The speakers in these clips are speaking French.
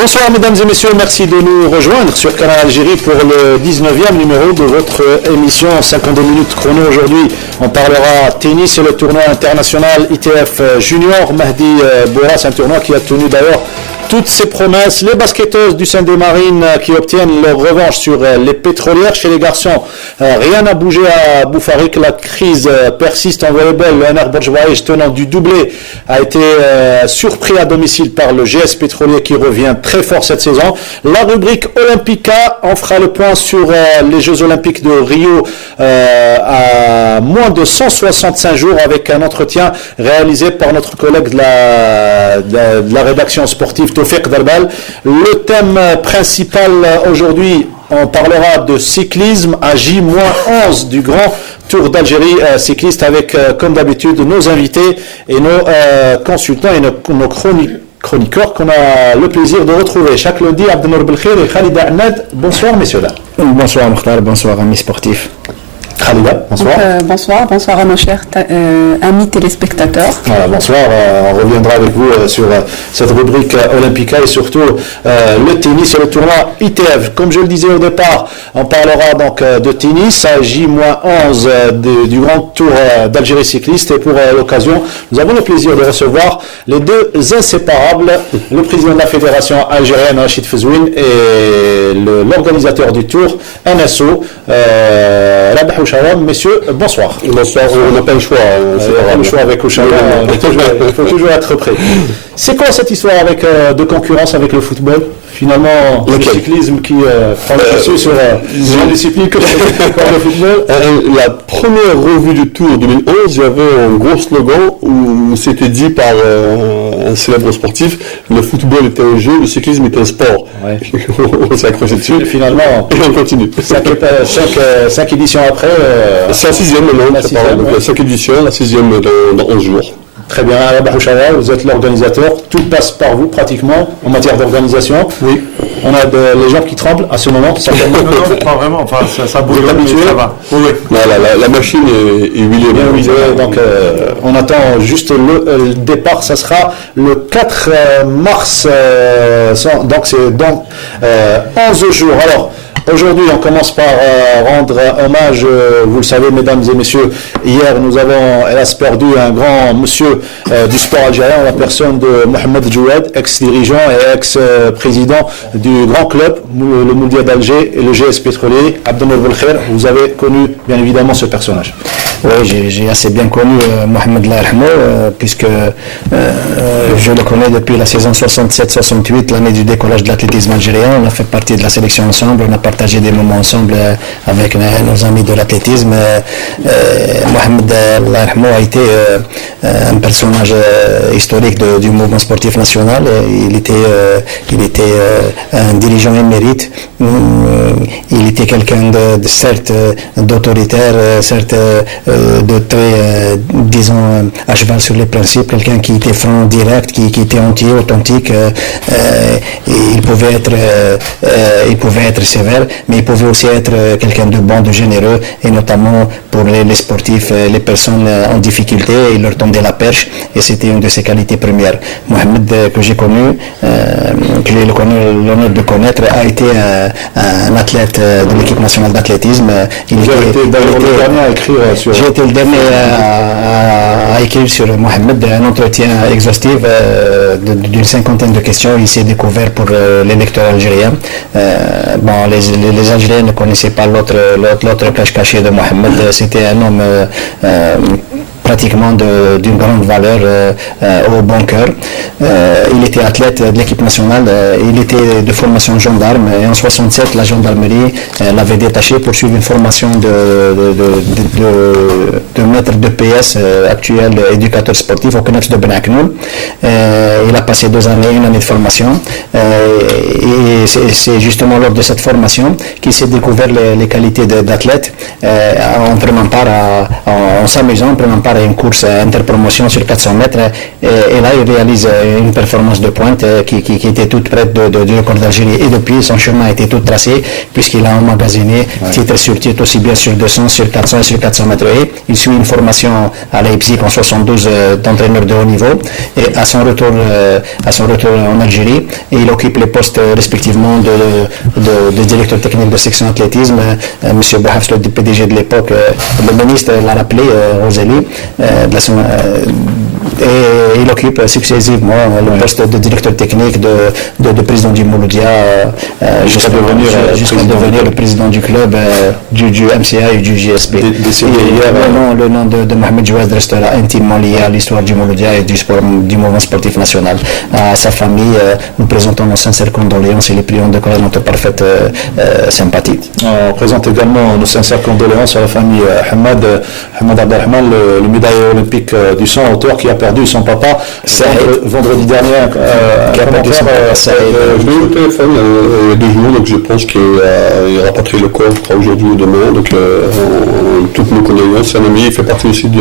Bonsoir mesdames et messieurs, merci de nous rejoindre sur Canal Algérie pour le 19e numéro de votre émission 52 minutes chrono. Aujourd'hui, on parlera tennis et le tournoi international ITF Junior. Mahdi Bourras, un tournoi qui a tenu d'ailleurs toutes ses promesses. Les basketteuses du Saint des Marines qui obtiennent leur revanche sur les pétrolières. Chez les garçons, rien n'a bougé à Boufarik. La crise persiste en volleyball. Le NR Borjouaïj, tenant du doublé, a été surpris à domicile par le GS Pétrolier qui revient très fort cette saison. La rubrique Olympica, on fera le point sur les Jeux Olympiques de Rio à moins de 165 jours avec un entretien réalisé par notre collègue de la rédaction sportive Tawfiq Darbal. Le thème principal aujourd'hui, on parlera de cyclisme à J-11 du Grand Tour d'Algérie cycliste avec, comme d'habitude, nos invités et nos consultants et nos chroniqueurs qu'on a le plaisir de retrouver chaque lundi. Abdelnour Belkhir et Khalida Ahmed. Bonsoir messieurs dames. Bonsoir Mokhtar, bonsoir amis sportifs. Khalida, bonsoir. Bonsoir à nos chers amis téléspectateurs. Voilà, bonsoir, on reviendra avec vous sur cette rubrique Olympica et surtout le tennis et le tournoi ITF. Comme je le disais au départ, on parlera donc de tennis à J-11 du Grand Tour d'Algérie cycliste et pour l'occasion, nous avons le plaisir de recevoir les deux inséparables, le président de la fédération algérienne Rachid Fezouine et l'organisateur du tour NSO, Rabah Oucharam. Messieurs, bonsoir. Bonsoir, on n'a pas le choix. On n'a pas le choix avec Oucharam, il faut toujours être prêt. C'est quoi cette histoire de concurrence avec le football? Finalement, le cyclisme qui prend le dessus sur la discipline que le football. La première revue du Tour 2011, il y avait un gros slogan où c'était dit par un célèbre sportif, le football était un jeu, le cyclisme était un sport. Ouais. On s'est accroché dessus. Et finalement, et on continue. 5 éditions après. C'est la 6e maintenant. La 5 éditions, la 6e dans 11 jours. Très bien, Rabah Oucharam, vous êtes l'organisateur, tout passe par vous pratiquement en matière d'organisation. Oui. On a les gens qui tremblent à ce moment. Non, pas vraiment, enfin ça bouge, mais ça va. Oui. Non, la machine est huilée. Bien huilée, donc on attend juste le départ, ça sera le 4 mars, donc c'est dans 11 jours. Alors, aujourd'hui, on commence par rendre hommage, vous le savez, mesdames et messieurs, hier nous avons, hélas, perdu un grand monsieur du sport algérien, la personne de Mohamed Jouad, ex-dirigeant et ex-président du grand club, le Mouldia d'Alger et le GS Pétrolier. Abdelnour Belkhir, vous avez connu bien évidemment ce personnage. Oui, j'ai assez bien connu Mohamed Larhmo, puisque je le connais depuis la saison 67-68, l'année du décollage de l'athlétisme algérien. On a fait partie de la sélection ensemble, on a partagé des moments ensemble avec nos amis de l'athlétisme. Mohamed Larhmo a été un personnage historique du mouvement sportif national. Il était un dirigeant émérite. Il était quelqu'un certes d'autoritaire, certes de très, disons, à cheval sur les principes, quelqu'un qui était franc, direct, qui était entier, authentique. Il pouvait être sévère, mais il pouvait aussi être quelqu'un de bon, de généreux, et notamment pour les sportifs, les personnes en difficulté, il leur tendait la perche, et c'était une de ses qualités premières. Mohamed, que j'ai connu, que j'ai l'honneur de connaître, a été un athlète de l'équipe nationale d'athlétisme. J'ai été le dernier à écrire sur Mohamed un entretien exhaustif d'une cinquantaine de questions. Il s'est découvert pour les lecteurs algériens. Les Algériens ne connaissaient pas l'autre cache-caché de Mohamed. C'était un homme pratiquement d'une grande valeur au bon cœur. Il était athlète de l'équipe nationale, il était de formation gendarme, et en 67 la gendarmerie l'avait détaché pour suivre une formation de maître de PS, actuel éducateur sportif au CNEPS de Ben Aknoul. Il a passé 2 années, une année de formation, et c'est justement lors de cette formation qu'il s'est découvert les qualités d'athlète en prenant part en s'amusant, en prenant part préparer une course interpromotion sur 400 mètres et là il réalise une performance de pointe qui était toute prête du record d'Algérie et depuis son chemin a été tout tracé puisqu'il a emmagasiné titre sur titre aussi bien sur 200, sur 400 et sur 400 mètres haies. Il suit une formation à Leipzig en 72 d'entraîneur de haut niveau et à son retour en Algérie et il occupe les postes respectivement de directeur technique de section athlétisme. M. Bahafs, le PDG de l'époque, le ministre l'a rappelé, Roseli, et il occupe successivement le poste de directeur technique de président du Mouloudia jusqu'à devenir le président du club du MCA et du JSB. Le nom de Mohamed Jouad restera intimement lié à l'histoire du Mouloudia et du mouvement sportif national. À sa famille, nous présentons nos sincères condoléances et les prions de notre parfaite sympathie. On présente également nos sincères condoléances à la famille Hamad Abdelrahman, le médaillé olympique du 100 hauteur qui a perdu son papa vendredi dernier. Je l'ai eu au téléphone il y a 2 jours, donc je pense qu'il rapatrié le corps aujourd'hui ou demain. Donc toutes nos condoléances. C'est un ami, il fait partie aussi de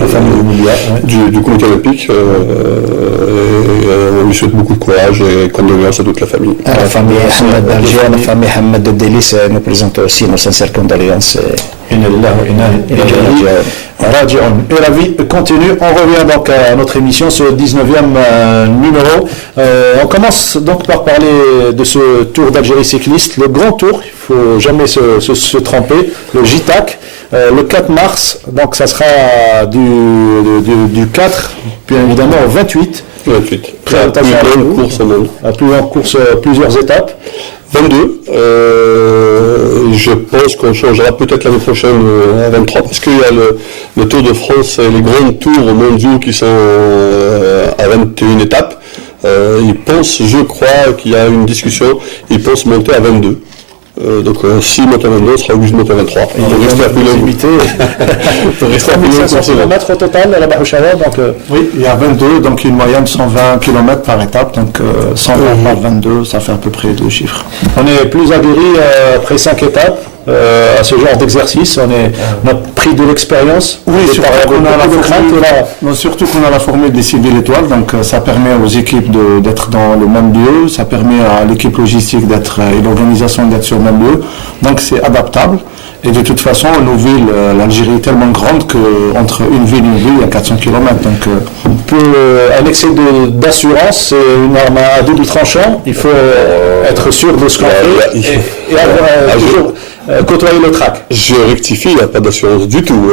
la famille du comité olympique. On lui souhaite beaucoup de courage et condoléances à toute la famille. À la famille Hamad d'Alger, à la famille Hamad de Délice, nous présentons aussi nos sincères condoléances. Et la vie continue. On revient donc à notre émission, ce 19e numéro. On commence donc par parler de ce Tour d'Algérie cycliste, le grand tour, il ne faut jamais se tromper, le JTAC, le 4 mars, donc ça sera du 4, bien évidemment au 28. 28. La plus longue course au monde. La plus longue course, plusieurs étapes. 22. Je pense qu'on changera peut-être l'année prochaine à 23 parce qu'il y a le Tour de France et les grands tours mondiaux qui sont à 21 étapes. Ils pensent, je crois qu'il y a une discussion, ils pensent monter à 22. Donc si monte à 22, on sera obligé de monter à 23. Il faut rester à plus limité. Il reste à 1500 km au total à la Barouchawa. Oui, il y a 22, donc une moyenne de 120 km par étape. Donc 120 par 22, ça fait à peu près 2 chiffres. On est plus aguerri après 5 étapes. À ce genre d'exercice, on a pris de l'expérience. Oui, surtout qu'on a la formule des 6000 étoiles, donc ça permet aux équipes d'être dans le même lieu, ça permet à l'équipe logistique et l'organisation d'être sur le même lieu, donc c'est adaptable. Et de toute façon, nos villes, l'Algérie est tellement grande qu'entre une ville et une ville, il y a 400 km. Donc, un excès d'assurance, c'est une arme à double tranchant. Il faut être sûr de ce qu'on fait et avoir toujours côtoyer le track. Je rectifie, il n'y a pas d'assurance du tout.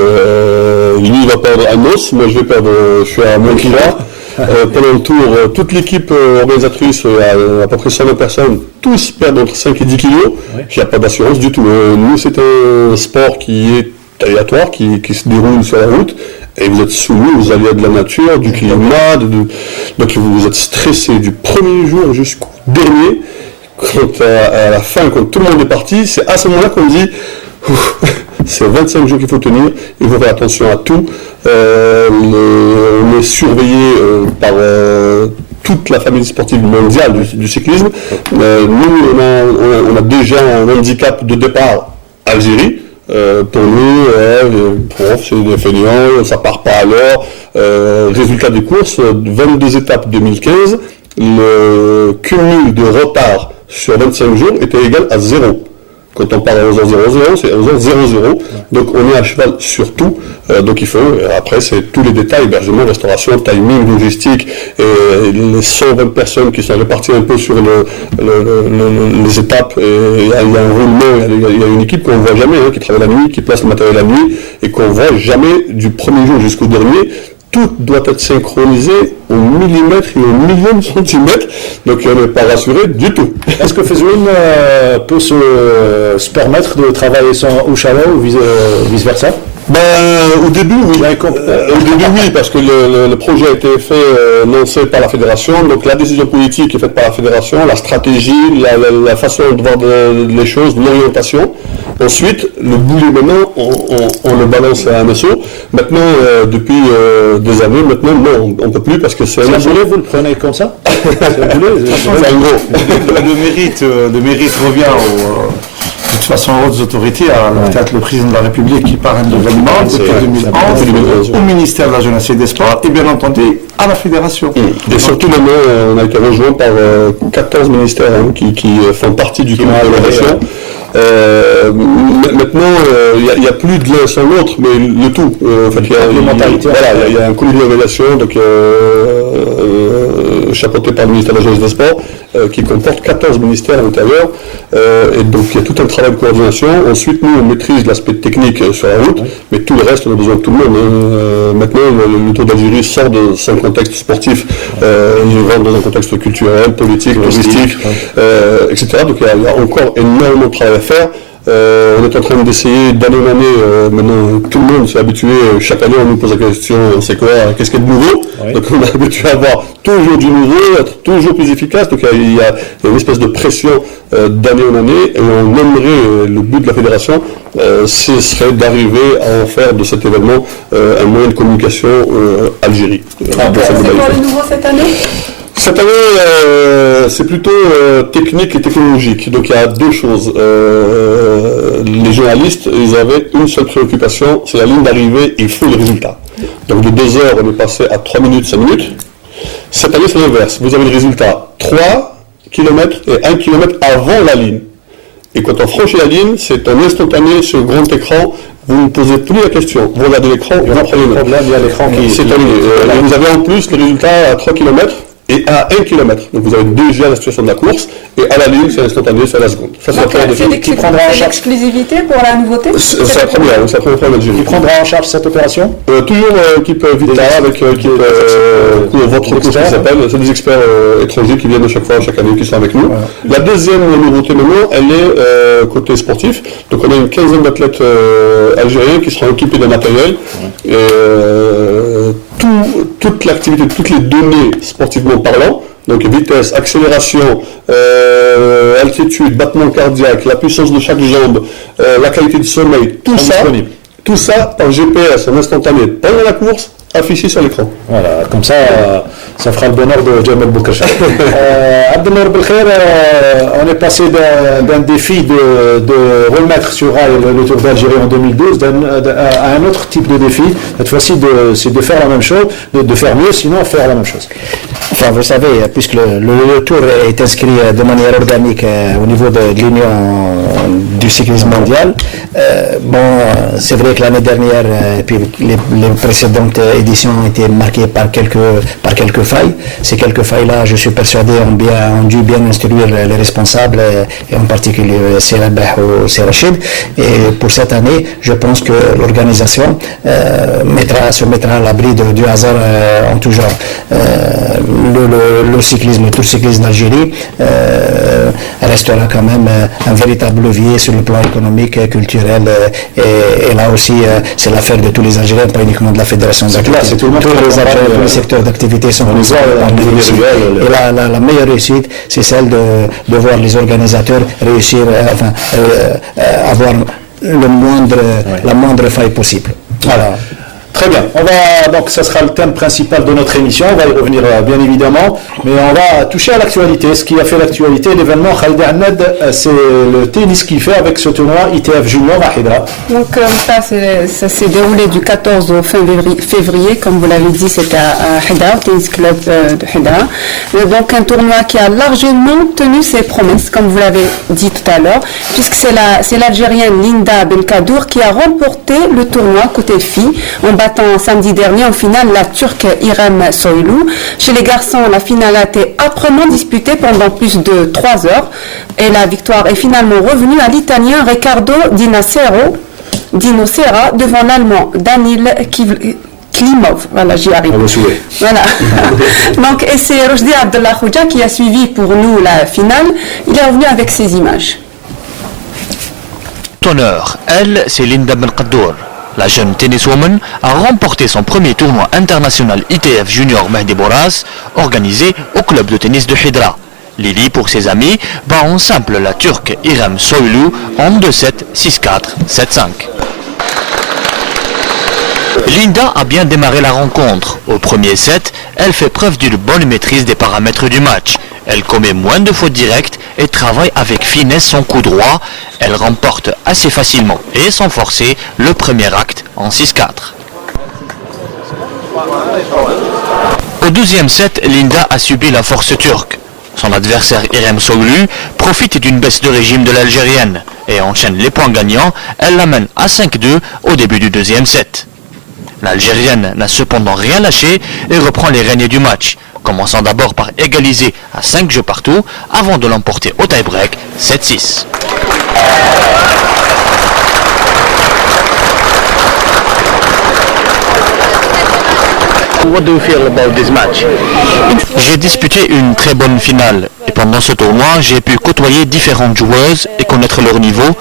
Lui, il va perdre un os, moi je vais perdre, je suis à moins qu'il a. Pendant le tour, toute l'équipe organisatrice, à peu près 120 personnes, tous perdent entre 5 et 10 kilos. Oui. Il n'y a pas d'assurance du tout. Nous, c'est un sport qui est aléatoire, qui se déroule sur la route. Et vous êtes soumis aux aléas de la nature, du climat, donc vous êtes stressé du premier jour jusqu'au dernier. Quand à la fin, quand tout le monde est parti, c'est à ce moment-là qu'on dit c'est 25 jours qu'il faut tenir, il faut faire attention à tout. On est surveillé par toute la famille sportive mondiale du cyclisme. Nous, on a déjà un handicap de départ Algérie. Pour nous, c'est des fainéants, ça part pas à l'heure. Résultat des courses, 22 étapes 2015, le cumul de retard sur 25 jours était égal à 0. Quand on parle à 11h00, c'est 11h00. Donc on est à cheval sur tout. Donc il faut, après c'est tous les détails, hébergement, restauration, timing, logistique, et les 120 personnes qui sont réparties un peu sur les étapes. Il y a un roulement, il y a une équipe qu'on ne voit jamais, qui travaille la nuit, qui place le matériel la nuit, et qu'on ne voit jamais du premier jour jusqu'au dernier. Tout doit être synchronisé au millimètre et au million de centimètres, donc on n'est pas rassuré du tout. Est-ce que Fezouine peut se permettre de travailler sans Ouchala ou vice-versa? Au début, oui. Oui, parce que le projet a été lancé par la fédération, donc la décision politique est faite par la fédération, la stratégie, la façon de voir les choses, l'orientation. Ensuite, le boulet maintenant, on le balance à un assaut. Maintenant, depuis des années, maintenant, non, on ne peut plus parce que c'est un boulet, vous le prenez comme ça? C'est un boulet, le mérite revient au... De toute façon, aux autorités, peut-être le président de la République qui parraine l'événement depuis 2011, au ministère de la Jeunesse et des Sports, et bien entendu à la Fédération. Et surtout maintenant, on a été rejoint par 14 ministères qui font partie du comité d'organisation. Maintenant, il n'y a plus de l'un sans l'autre, mais le tout. En fait, il y a un comité d'organisation chapeauté par le ministère de la Jeunesse et des Sports qui comporte 14 ministères à l'intérieur. Et donc, il y a tout un travail de coordination. Ensuite, nous, on maîtrise l'aspect technique sur la route, mais tout le reste, on a besoin de tout le monde. Maintenant, le Tour d'Algérie sort de son contexte sportif, il rentre dans un contexte culturel, politique, touristique, etc. Donc, il y a encore énormément de travail à faire. On est en train d'essayer d'année en année, maintenant tout le monde s'est habitué, chaque année on nous pose la question, c'est quoi, qu'est-ce qu'il y a de nouveau? Donc on est habitué à avoir toujours du nouveau, être toujours plus efficace, donc il y a une espèce de pression d'année en année, et on aimerait, le but de la fédération, ce serait d'arriver à en faire de cet événement un moyen de communication Algérie. C'est quoi le nouveau cette année? Cette année, c'est plutôt technique et technologique. Donc il y a deux choses. Les journalistes, ils avaient une seule préoccupation, c'est la ligne d'arrivée, il faut les résultats. Donc de 2 heures, on est passé à 3 minutes, 5 minutes. Cette année, c'est l'inverse. Vous avez le résultat 3 km et 1 km avant la ligne. Et quand on franchit la ligne, c'est un instantané sur grand écran. Vous ne posez plus la question. Vous regardez l'écran, vous prenez le problème, il y a l'écran qui... C'est terminé. Vous avez en plus le résultat à 3 km. Et à 1 km. Donc vous avez déjà la situation de la course, et à la ligne, c'est instantané, c'est à la seconde. Ça, c'est l'exclusivité pour la nouveauté? C'est la première fois en Algérie. Qui prendra en charge cette opération? Toujours équipe Vita, avec équipe votre course qui s'appelle, c'est des experts étrangers qui viennent chaque année, qui sont avec nous. Voilà. La deuxième nouveauté maintenant, elle est côté sportif. Donc on a une quinzaine d'athlètes algériens qui seront équipés d'un matériel. Toute l'activité, toutes les données sportivement parlant, donc vitesse, accélération, altitude, battement cardiaque, la puissance de chaque jambe, la qualité de sommeil, tout ça par GPS en instantané pendant la course, affiché sur l'écran. Voilà, comme ça, ça fera le bonheur de Jamel Boukacha. Abdelnour Belkhair, on est passé d'un défi de remettre sur rail le Tour d'Algérie en 2012 à un autre type de défi. Cette fois-ci, c'est de faire la même chose, de faire mieux, sinon faire la même chose. Enfin, vous savez, puisque le Tour est inscrit de manière organique au niveau de l'Union du cyclisme mondial, c'est vrai que l'année dernière, et puis les précédentes éditions ont été marquées par quelques failles. Ces quelques failles-là, je suis persuadé, ont dû bien instruire les responsables, et en particulier Serabah ou Serachid. Et pour cette année, je pense que l'organisation se mettra à l'abri du hasard en tout genre. Le Tour cyclisme d'Algérie restera quand même un véritable levier sur le plan économique, culturel, et là aussi c'est l'affaire de tous les Algériens, pas uniquement de la Fédération d'activité. Tous les secteurs d'activité sont concernés par les réussites. Et la meilleure réussite, c'est celle de voir les organisateurs réussir, avoir la moindre faille possible. Voilà. Très bien. Donc, ça sera le thème principal de notre émission. On va y revenir bien évidemment, mais on va toucher à l'actualité. Ce qui a fait l'actualité, l'événement Khalid Ahmed, c'est le tennis qu'il fait avec ce tournoi ITF Junior à Hidra. Donc ça s'est déroulé du 14 au fin février, comme vous l'avez dit, c'était à Hidra, au tennis club de Hidra. Donc un tournoi qui a largement tenu ses promesses, comme vous l'avez dit tout à l'heure, puisque c'est l'Algérienne Linda Belkadour qui a remporté le tournoi côté filles, en battant samedi dernier en finale la Turque Irem Soylu. Chez les garçons, la finale a été âprement disputée pendant plus de 3 heures et la victoire est finalement revenue à l'Italien Riccardo Dino Serra devant l'Allemand Daniil Klimov. Voilà, j'y arrive. Voilà. Donc, et c'est Rojdi Abdallah Khouja qui a suivi pour nous la finale. Il est revenu avec ces images. Honneur, elle, c'est Linda Belkadour. La jeune tenniswoman a remporté son premier tournoi international ITF Junior Mehdi Boras, organisé au club de tennis de Hidra. Lili, pour ses amis, bat en simple la Turque Irem Soylu en 2-7, 6-4, 7-5. Linda a bien démarré la rencontre. Au premier set, elle fait preuve d'une bonne maîtrise des paramètres du match. Elle commet moins de fautes directes et travaille avec finesse son coup droit. Elle remporte assez facilement et sans forcer le premier acte en 6-4. Au deuxième set, Linda a subi la force turque. Son adversaire Irem Soglu profite d'une baisse de régime de l'Algérienne et enchaîne les points gagnants. Elle l'amène à 5-2 au début du deuxième set. L'Algérienne n'a cependant rien lâché et reprend les rênes du match, commençant d'abord par égaliser à 5 jeux partout avant de l'emporter au tie-break 7-6. What do you feel about this match? J'ai disputé une très bonne finale et pendant ce tournoi, j'ai pu côtoyer différentes joueuses et connaître leur niveau.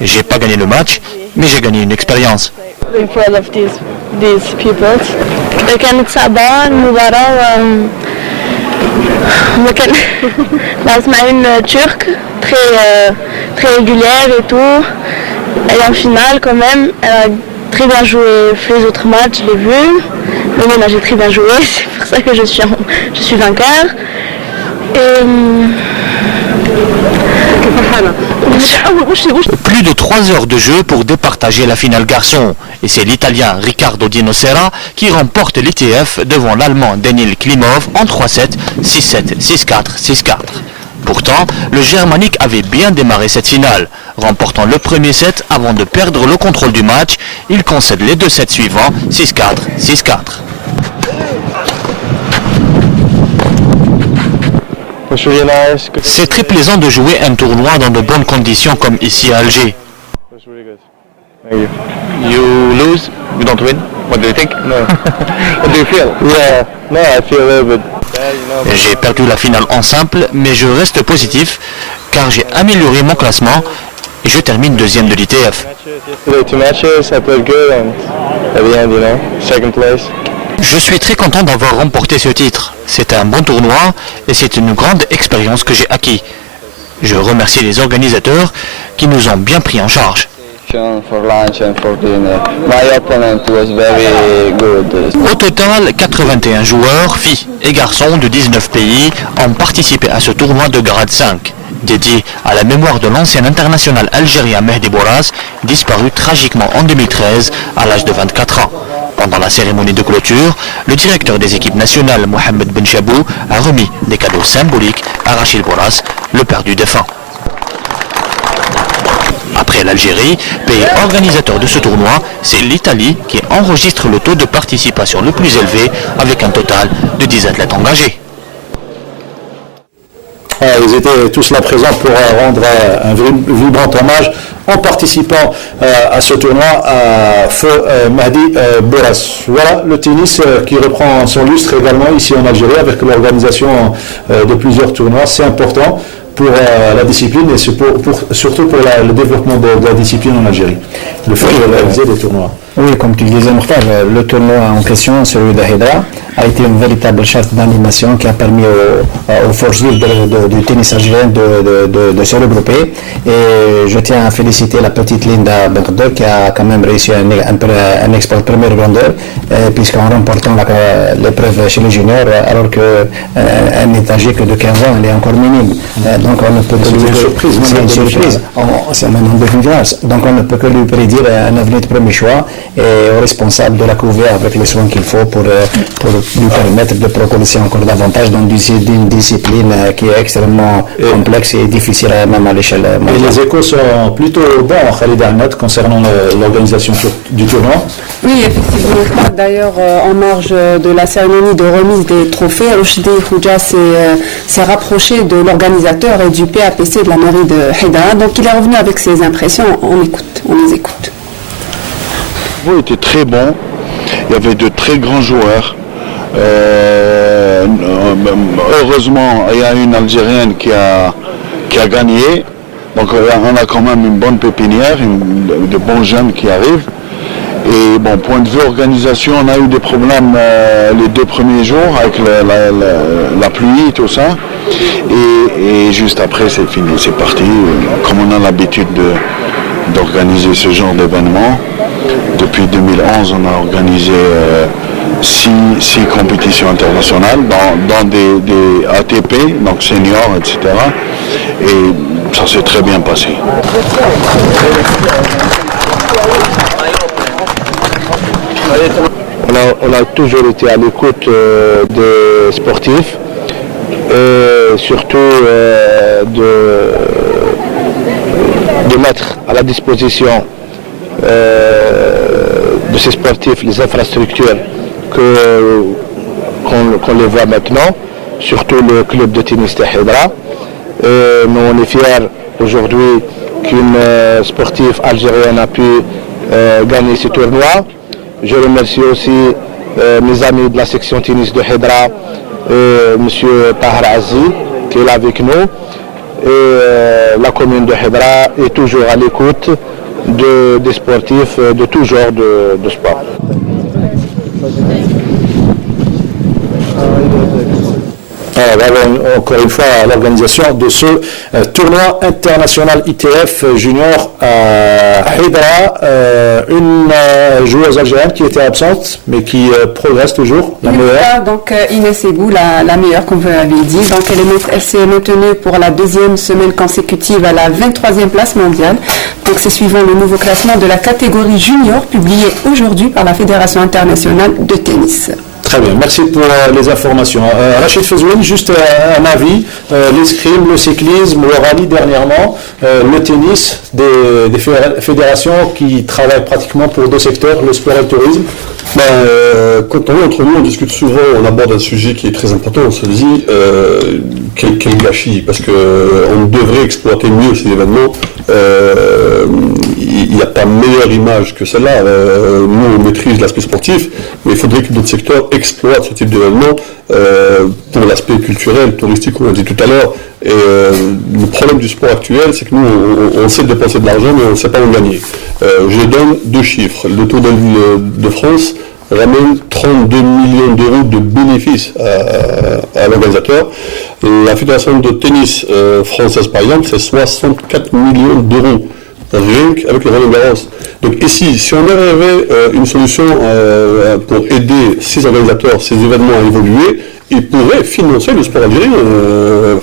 J'ai pas gagné le match, mais j'ai gagné une expérience. In front of these people. كانت صعبة المباراة وكان مع une turque très régulière et tout. Elle est en finale quand même. Elle a très bien joué les autres matchs, je l'ai vu. Mais moi j'ai très bien joué, c'est pour ça que je suis vainqueur. Et plus de 3 heures de jeu pour départager la finale garçon. Et c'est l'Italien Riccardo Di Nocera qui remporte l'ITF devant l'Allemand Daniil Klimov en 3-7, 6-7, 6-4, 6-4. Pourtant, le Germanique avait bien démarré cette finale. Remportant le premier set avant de perdre le contrôle du match, il concède les 2 sets suivants, 6-4, 6-4. C'est très plaisant de jouer un tournoi dans de bonnes conditions comme ici à Alger. You lose, you don't win. What do you think? No. What do you feel? Yeah, no, I feel a little bit bad, J'ai perdu la finale en simple, mais je reste positif car j'ai amélioré mon classement et je termine deuxième de l'ITF. Yesterday 2 matches, I played good and at the end, second place. Je suis très content d'avoir remporté ce titre. C'est un bon tournoi et c'est une grande expérience que j'ai acquis. Je remercie les organisateurs qui nous ont bien pris en charge. For lunch and for dinner. My opponent was very good. Au total, 81 joueurs, filles et garçons de 19 pays ont participé à ce tournoi de grade 5, dédié à la mémoire de l'ancien international algérien Mehdi Bourras, disparu tragiquement en 2013 à l'âge de 24 ans. Pendant la cérémonie de clôture, le directeur des équipes nationales Mohamed Ben Chabou a remis des cadeaux symboliques à Rachid Bourras, le père du défunt. Après l'Algérie, pays organisateur de ce tournoi, c'est l'Italie qui enregistre le taux de participation le plus élevé avec un total de 10 athlètes engagés. Ils étaient tous là présents pour rendre un vibrant hommage en participant à ce tournoi à feu Mehdi Bourras. Voilà le tennis qui reprend son lustre également ici en Algérie avec l'organisation de plusieurs tournois. C'est important pour la discipline et surtout pour le développement de la discipline en Algérie. Le fait de réaliser des tournois. Oui, comme tu le disais, Mokhtar, le tournoi en question, celui de Hydra, a été une véritable charte d'animation qui a permis aux forces vives du tennis algérien de se regrouper. Et je tiens à féliciter la petite Linda Berdeux qui a quand même réussi un exploit de première grandeur, puisqu'en remportant l'épreuve chez les juniors, alors qu'elle n'est âgée que de 15 ans, elle est encore minime. Donc on ne peut que lui... C'est une surprise. C'est maintenant demi-finale. Donc on ne peut que lui prédire un avenir de premier choix et aux responsables de la couvrir avec les soins qu'il faut pour lui permettre de progresser encore davantage dans une discipline qui est extrêmement complexe et difficile même à l'échelle mondiale. Et les échos sont plutôt bons, Khalid Ahmed, concernant l'organisation du tournoi. Oui, effectivement. D'ailleurs, en marge de la cérémonie de remise des trophées, Rochdi Khouja s'est rapproché de l'organisateur et du PAPC de la mairie de Hydra. Donc il est revenu avec ses impressions. On les écoute. Le niveau était très bon, il y avait de très grands joueurs. Heureusement, il y a une Algérienne qui a gagné, donc on a quand même une bonne pépinière, de bons jeunes qui arrivent. Et bon, point de vue organisation, on a eu des problèmes les 2 premiers jours avec la pluie et tout ça. Et juste après, c'est fini, c'est parti. Comme on a l'habitude d'organiser ce genre d'événement. Depuis 2011, on a organisé 6 compétitions internationales dans des ATP, donc seniors, etc. Et ça s'est très bien passé. On a toujours été à l'écoute des sportifs, et surtout de mettre à la disposition de ces sportifs les infrastructures qu'on les voit maintenant, surtout le club de tennis de Hydra. Nous on est fiers aujourd'hui qu'une sportive algérienne a pu gagner ce tournoi. Je remercie aussi mes amis de la section tennis de Hydra, M. Tahar Azi qui est là avec nous. Et la commune de Hydra est toujours à l'écoute des sportifs de tout genre de sport. Encore une fois, l'organisation de ce tournoi international ITF junior à Hydra, une joueuse algérienne qui était absente mais qui progresse toujours, la meilleure. Donc Inès Ebou, la meilleure comme vous l'avez dit, donc elle s'est maintenue pour la deuxième semaine consécutive à la 23e place mondiale. Donc c'est suivant le nouveau classement de la catégorie junior publié aujourd'hui par la Fédération internationale de tennis. Très bien, merci pour les informations. Rachid Fezouine, juste un avis, l'escrime, le cyclisme, le rallye dernièrement, le tennis, des fédérations qui travaillent pratiquement pour 2 secteurs, le sport et le tourisme. Quand on est entre nous, on discute souvent, on aborde un sujet qui est très important, on se dit quel gâchis, parce qu'on devrait exploiter mieux ces événements. Il n'y a pas meilleure image que celle-là. Nous, on maîtrise l'aspect sportif, mais il faudrait que d'autres secteurs exploitent ce type d'événement pour l'aspect culturel, touristique, comme on a dit tout à l'heure. Et le problème du sport actuel, c'est que nous, on sait dépenser de l'argent, mais on ne sait pas en gagner. Je donne 2 chiffres. Le Tour de France ramène 32 millions d'euros de bénéfices à l'organisateur. La fédération de tennis française, par exemple, c'est 64 millions d'euros. Rien qu'avec le Roland-Garros. Donc ici, si on avait une solution pour aider ces organisateurs, ces événements à évoluer, ils pourraient financer le sport algérien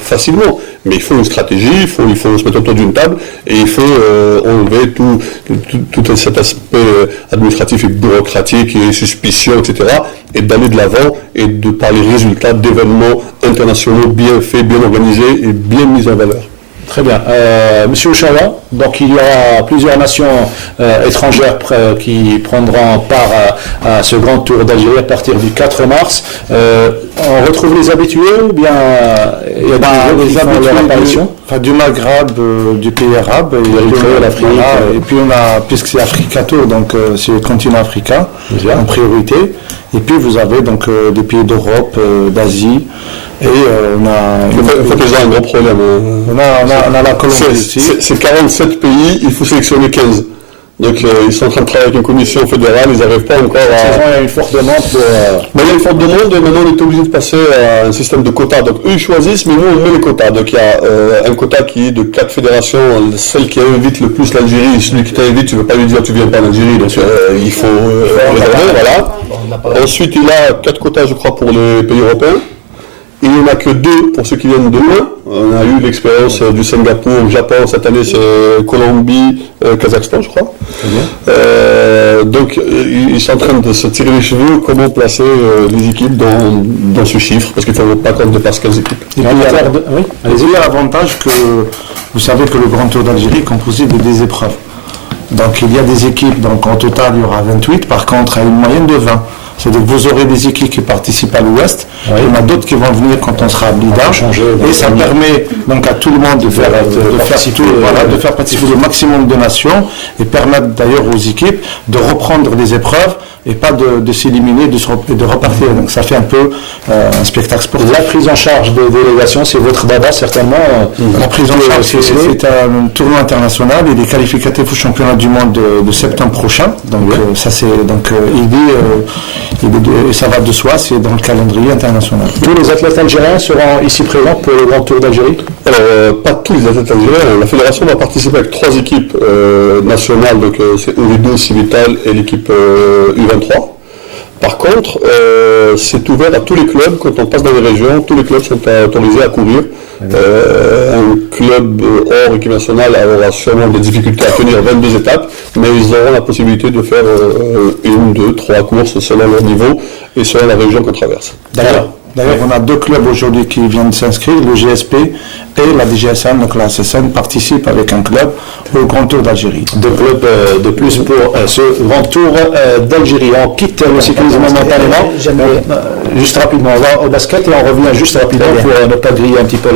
facilement. Mais il faut une stratégie, il faut se mettre autour d'une table et il faut enlever tout cet aspect administratif et bureaucratique et suspicion, etc. et d'aller de l'avant et de par les résultats d'événements internationaux bien faits, bien organisés et bien mis en valeur. Très bien. Monsieur Ochawa, donc il y aura plusieurs nations étrangères qui prendront part à ce grand tour d'Algérie à partir du 4 mars. On retrouve les habitués ou bien il y a des habitués du Maghreb, du pays arabe, l'Afrique. Et puis on a, puisque c'est Africa Tour, donc c'est le continent africain en priorité. Et puis vous avez donc des pays d'Europe, d'Asie. Et on a... Il faut déjà un gros problème. On a la Colombie ici. C'est 47 pays, il faut sélectionner 15. Donc ils sont en train de travailler avec une commission fédérale, ils n'arrivent pas encore à... Il y a une forte demande pour... il y a une forte demande et maintenant on est obligé de passer à un système de quotas. Donc eux ils choisissent, mais nous on met les quotas. Donc il y a un quota qui est de 4 fédérations, celle qui invite le plus l'Algérie, celui qui t'invite, tu ne veux pas lui dire tu viens pas en Algérie, donc il faut réserver, voilà. Ensuite il a 4 quotas je crois pour les pays européens. Il n'y en a que 2 pour ceux qui viennent de loin. On a eu l'expérience du Singapour, Japon, cette année c'est Colombie, Kazakhstan je crois. Donc ils sont en train de se tirer les cheveux comment placer les équipes dans ce chiffre, parce qu'il ne faut pas qu'on dépasse 15 équipes. Il y a l'avantage que vous savez que le Grand Tour d'Algérie est composé de 10 épreuves. Donc il y a des équipes, donc en total il y aura 28, par contre à une moyenne de 20. C'est-à-dire que vous aurez des équipes qui participent à l'Ouest, il y en a d'autres qui vont venir quand on sera à Blida, et ça permet donc à tout le monde de faire participer le maximum de nations, et permettre d'ailleurs aux équipes de reprendre des épreuves, et pas de s'éliminer, de repartir. Donc ça fait un peu un spectacle sportif. La prise en charge des délégations, c'est votre dada certainement. La prise en charge, c'est un tournoi international, il est qualificatif au championnat du monde de septembre prochain, donc ça c'est et ça va de soi, c'est dans le calendrier international. Tous les athlètes algériens seront ici présents pour le Grand Tour d'Algérie? Alors, pas tous les athlètes algériens. La fédération va participer avec 3 équipes nationales, donc c'est Ovido, Civital et l'équipe U23. Par contre, c'est ouvert à tous les clubs. Quand on passe dans les régions, tous les clubs sont autorisés à courir. Un club hors équipe nationale aura sûrement des difficultés à tenir 22 étapes, mais ils auront la possibilité de faire 1, 2, 3 courses selon leur niveau et selon la région qu'on traverse. D'ailleurs, on a 2 clubs aujourd'hui qui viennent de s'inscrire, le GSP et la DGSN, donc la SSN, participent avec un club au Grand Tour d'Algérie. 2 clubs de plus pour ce Grand Tour d'Algérie. On quitte le cyclisme momentanément. Juste rapidement, on va au basket et on revient juste rapidement pour ne pas griller un petit peu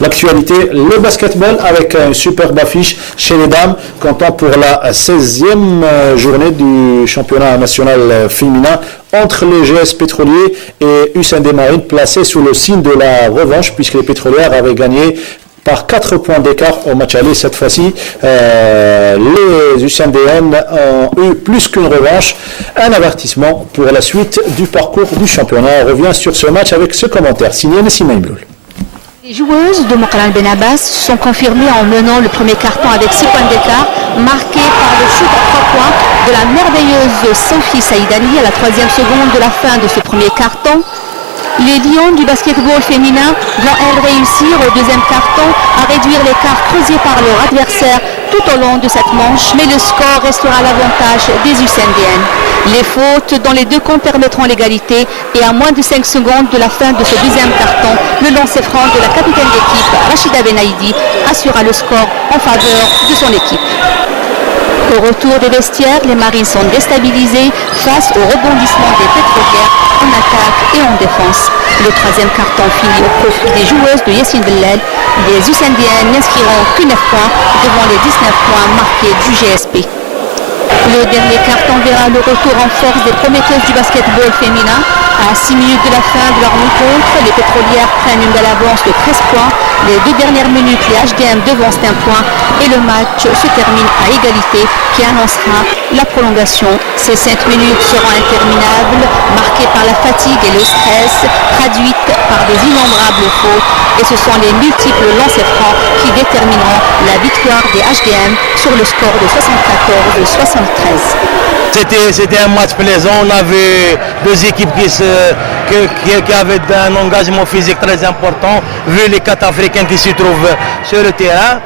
l'actualité. Le basketball avec une superbe affiche chez les dames, comptant pour la 16e journée du championnat national féminin entre le GS Pétrolier et USND Marine, placés sous le signe de la revanche, puisque les pétrolières avaient gagné par 4 points d'écart au match aller. Cette fois-ci, les USNDN ont eu plus qu'une revanche, un avertissement pour la suite du parcours du championnat. On revient sur ce match avec ce commentaire signé Nessim Maïmloul. Les joueuses de Mokran Ben Abbas sont confirmées en menant le premier carton avec 6 points d'écart, marqué par le shoot à 3 points de la merveilleuse Sophie Saïdani à la 3e seconde de la fin de ce premier carton. Les Lions du basketball féminin vont elles réussir au 2e carton à réduire l'écart creusé par leur adversaire tout au long de cette manche, mais le score restera à l'avantage des USNDN. Les fautes dans les 2 camps permettront l'égalité et à moins de 5 secondes de la fin de ce 2e carton, le lancer franc de la capitaine d'équipe, Rachida Benaïdi, assurera le score en faveur de son équipe. Au retour des vestiaires, les Marines sont déstabilisées face au rebondissement des pétrolières en attaque et en défense. Le 3e carton finit au profit des joueuses de Yassine Bellel. Les USNDN n'inscriront que 9 points devant les 19 points marqués du GSP. Le dernier carton verra le retour en force des prometteuses du basketball féminin. À 6 minutes de la fin de la rencontre, les pétrolières prennent une belle avance de 13 points. Les 2 dernières minutes, les HDM devancent un point et le match se termine à égalité qui annoncera la prolongation. Ces 5 minutes seront interminables, marquées par la fatigue et le stress, traduites par des innombrables fautes. Et ce sont les multiples lancers francs qui détermineront la victoire des HDM sur le score de 74-73. C'était un match plaisant. On avait 2 équipes qui avaient un engagement physique très important, vu les 4 Africains qui se trouvent sur le terrain.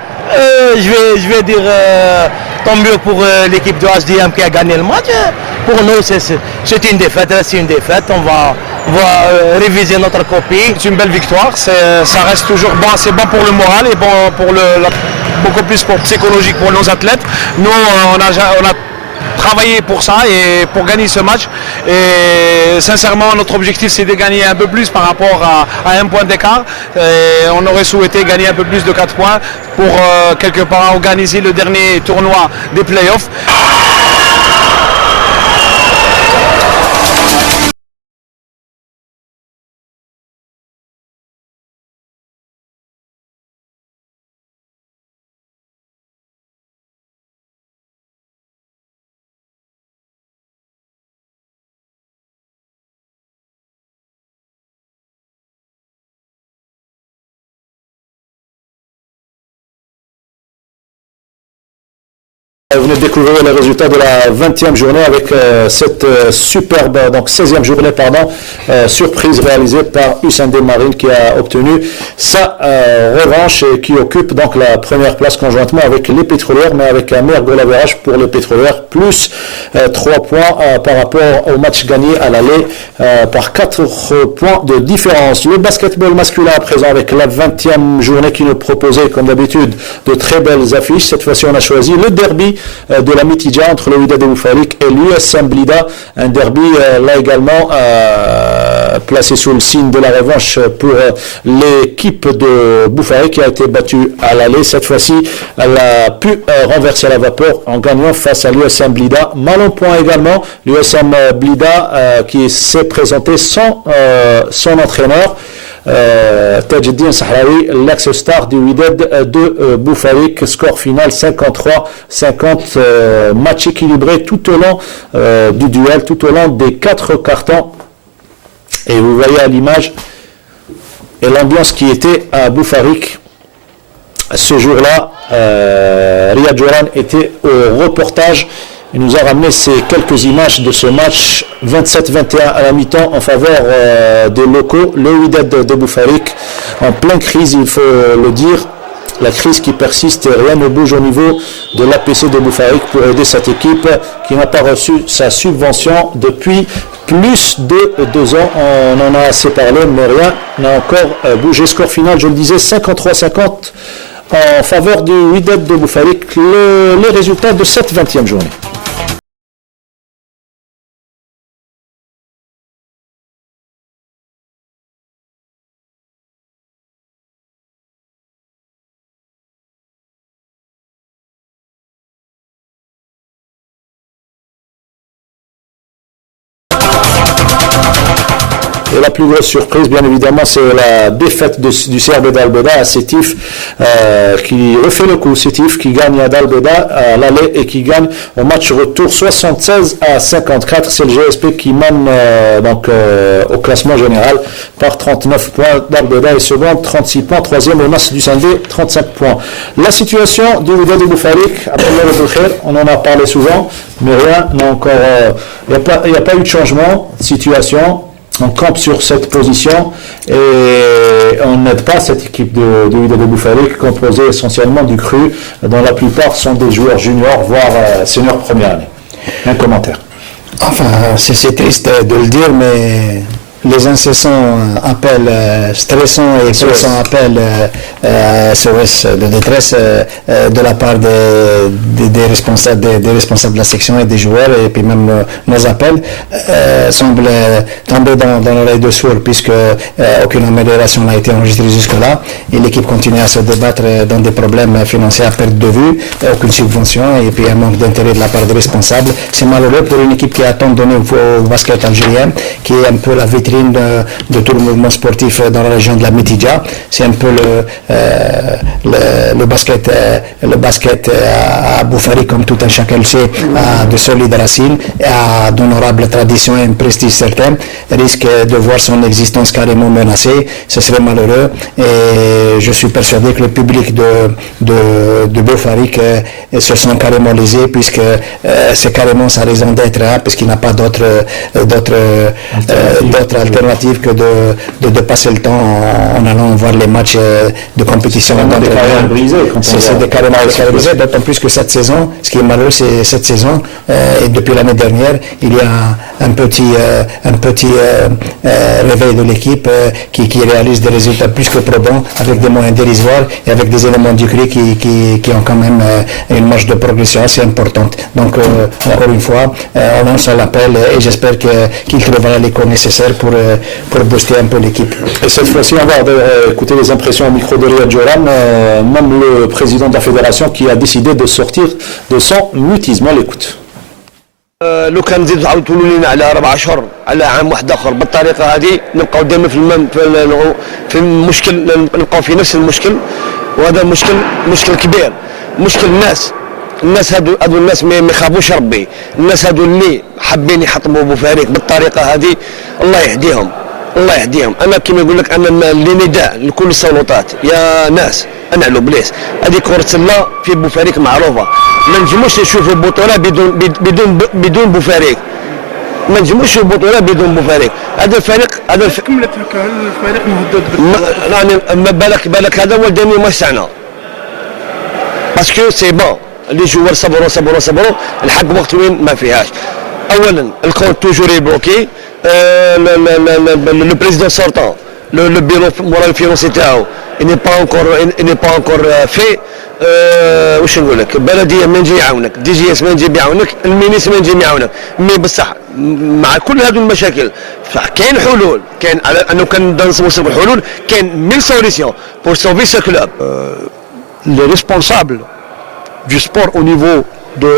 Je vais dire tant mieux pour l'équipe de HDM qui a gagné le match. Pour nous, c'est une défaite, c'est une défaite. On va réviser notre copie. C'est une belle victoire, ça reste toujours bon, c'est bon pour le moral et bon pour beaucoup plus pour psychologique pour nos athlètes. Nous, on a travaillé pour ça et pour gagner ce match. Et sincèrement, notre objectif, c'est de gagner un peu plus par rapport à 1 point d'écart. On aurait souhaité gagner un peu plus de 4 points pour quelque part organiser le dernier tournoi des playoffs. Vous venez de découvrir les résultats de la 20e journée avec cette superbe, donc 16e journée, surprise réalisée par USND Marine qui a obtenu sa revanche et qui occupe donc la première place conjointement avec les pétrolières, mais avec un meilleur goal average pour les pétrolières, plus 3 points par rapport au match gagné à l'aller par 4 points de différence. Le basketball masculin à présent avec la 20e journée qui nous proposait comme d'habitude de très belles affiches. Cette fois-ci on a choisi le derby de la Mitidja entre le Wydad Boufalik et l'USM Blida, un derby là également placé sous le signe de la revanche pour l'équipe de Boufalik qui a été battue à l'aller. Cette fois-ci elle a pu renverser la vapeur en gagnant face à l'USM Blida. Mal en point également, l'USM Blida qui s'est présenté sans son entraîneur Tajeddin Sahraoui, l'ex-star du Wydad de Boufalik. Score final 53-50, match équilibré tout au long du duel, tout au long des 4 cartons. Et vous voyez à l'image et l'ambiance qui était à Boufalik ce jour-là. Riyad Jouran était au reportage Il nous a ramené ces quelques images de ce match 27-21 à la mi-temps en faveur des locaux, le Wydad de Boufarik, en pleine crise, il faut le dire. La crise qui persiste et rien ne bouge au niveau de l'APC de Boufarik pour aider cette équipe qui n'a pas reçu sa subvention depuis plus de 2 ans. On en a assez parlé, mais rien n'a encore bougé. Score final, je le disais, 53-50 en faveur du Wydad de Boufarik. Les résultats de cette 20e journée. Et la plus grosse surprise, bien évidemment, c'est la défaite du CRB d'Al-Beda à Sétif, qui refait le coup. Sétif qui gagne à Al-Beda à l'aller et qui gagne au match retour 76-54. C'est le GSP qui mène au classement général par 39 points. Al-Beda est second, 36 points. Troisième, le Nas du Sandé, 35 points. La situation du Wydad de Boufarik, on en a parlé souvent, mais rien n'a encore... Il n'y a pas eu de changement de situation. On campe sur cette position et on n'aide pas cette équipe de Wydad de Boufarik, composée essentiellement du cru, dont la plupart sont des joueurs juniors, voire seniors première année. Un commentaire. Enfin, c'est triste de le dire, mais les incessants appels stressants et pressants appels SOS de détresse de la part des responsables de la section et des joueurs, et puis même nos appels semblent tomber dans l'oreille de sourd, puisque aucune amélioration n'a été enregistrée jusque-là et l'équipe continue à se débattre dans des problèmes financiers à perte de vue, aucune subvention et puis un manque d'intérêt de la part des responsables. C'est malheureux pour une équipe qui a tant donné au basket algérien, qui est un peu la vitrine de tout le mouvement sportif dans la région de la Métidja. C'est un peu le basket à Boufarik, comme tout un chacun le sait, a de solides racines, a d'honorables traditions et un prestige certain, risque de voir son existence carrément menacée. Ce serait malheureux et je suis persuadé que le public de Boufarik se sent carrément lésé, puisque c'est carrément sa raison d'être, puisqu'il n'a pas d'autre alternative que de passer le temps en allant voir les matchs de compétition. C'est des carrément brisés, d'autant plus que cette saison, ce qui est malheureux, c'est cette saison, et depuis l'année dernière, il y a un petit réveil de l'équipe qui réalise des résultats plus que probants, avec des moyens dérisoires et avec des éléments du CRI qui ont quand même une marge de progression assez importante. Donc, encore une fois, on lance l'appel et j'espère qu'il trouvera les cours nécessaires pour booster un peu l'équipe. Et cette fois-ci, on va écouter les impressions au micro de Riyad Joran, même le président de la fédération qui a décidé de sortir de son mutisme. On l'écoute. لو كان نزيد تعاود تقولوا لنا على 4 أشهر على عام واحد اخر بالطريقه هذه نبقاو دائما في المشكل، نبقاو في نفس المشكل، وهذا مشكل كبير، مشكل الناس هادو الناس ما يخافوش ربي، الناس هادو اللي حابين يحطموا بوفاريك بالطريقه هذه الله يهديهم. انا كما نقول لك، انا اللي نداء لكل السلطات، يا ناس انعلوا بليس، هذه كره سله في بوفاريك معروفه، ما نجموش نشوفوا بطوله بدون بوفاريك، ما نجموش نشوفوا بطوله بدون بوفاريك. هذا الفريق كملت الفريق مهدد، يعني بالك هذا هو الدنيا ما سعنا، باسكو سي بون لي جوار صبروا الحق وقت وين ما فيهاش. اولا الكونت توجور يبلوكي، le président sortant, le bureau moral financier تاعو il n'est pas encore fait. واش نقول لك، البلديه ما نجي يعاونك، دي جي اس ما نجي يعاونك، المينيس ما نجي يعاونك، مي بصح مع كل هذو المشاكل كاين حلول، كاين انه كان نوصل الحلول، كاين 1000 solutions pour sauver ce club. Les responsables du sport au niveau de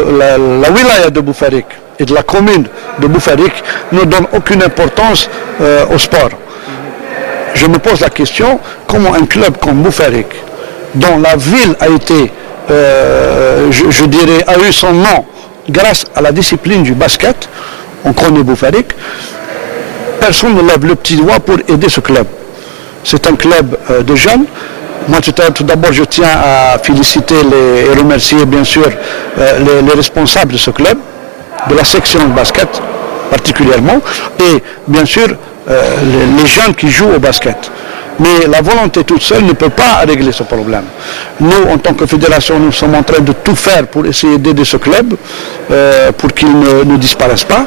la wilaya de Boufarik et de la commune de Boufarik ne donnent aucune importance au sport. Je me pose la question, comment un club comme Boufarik, dont la ville a été, je dirais, a eu son nom grâce à la discipline du basket, on connaît Boufarik, personne ne lève le petit doigt pour aider ce club. C'est un club de jeunes. Moi, tout d'abord, je tiens à féliciter et remercier, bien sûr, les responsables de ce club, de la section de basket particulièrement, et bien sûr les jeunes qui jouent au basket. Mais la volonté toute seule ne peut pas régler ce problème. Nous, en tant que fédération, nous sommes en train de tout faire pour essayer d'aider ce club, pour qu'il ne disparaisse pas.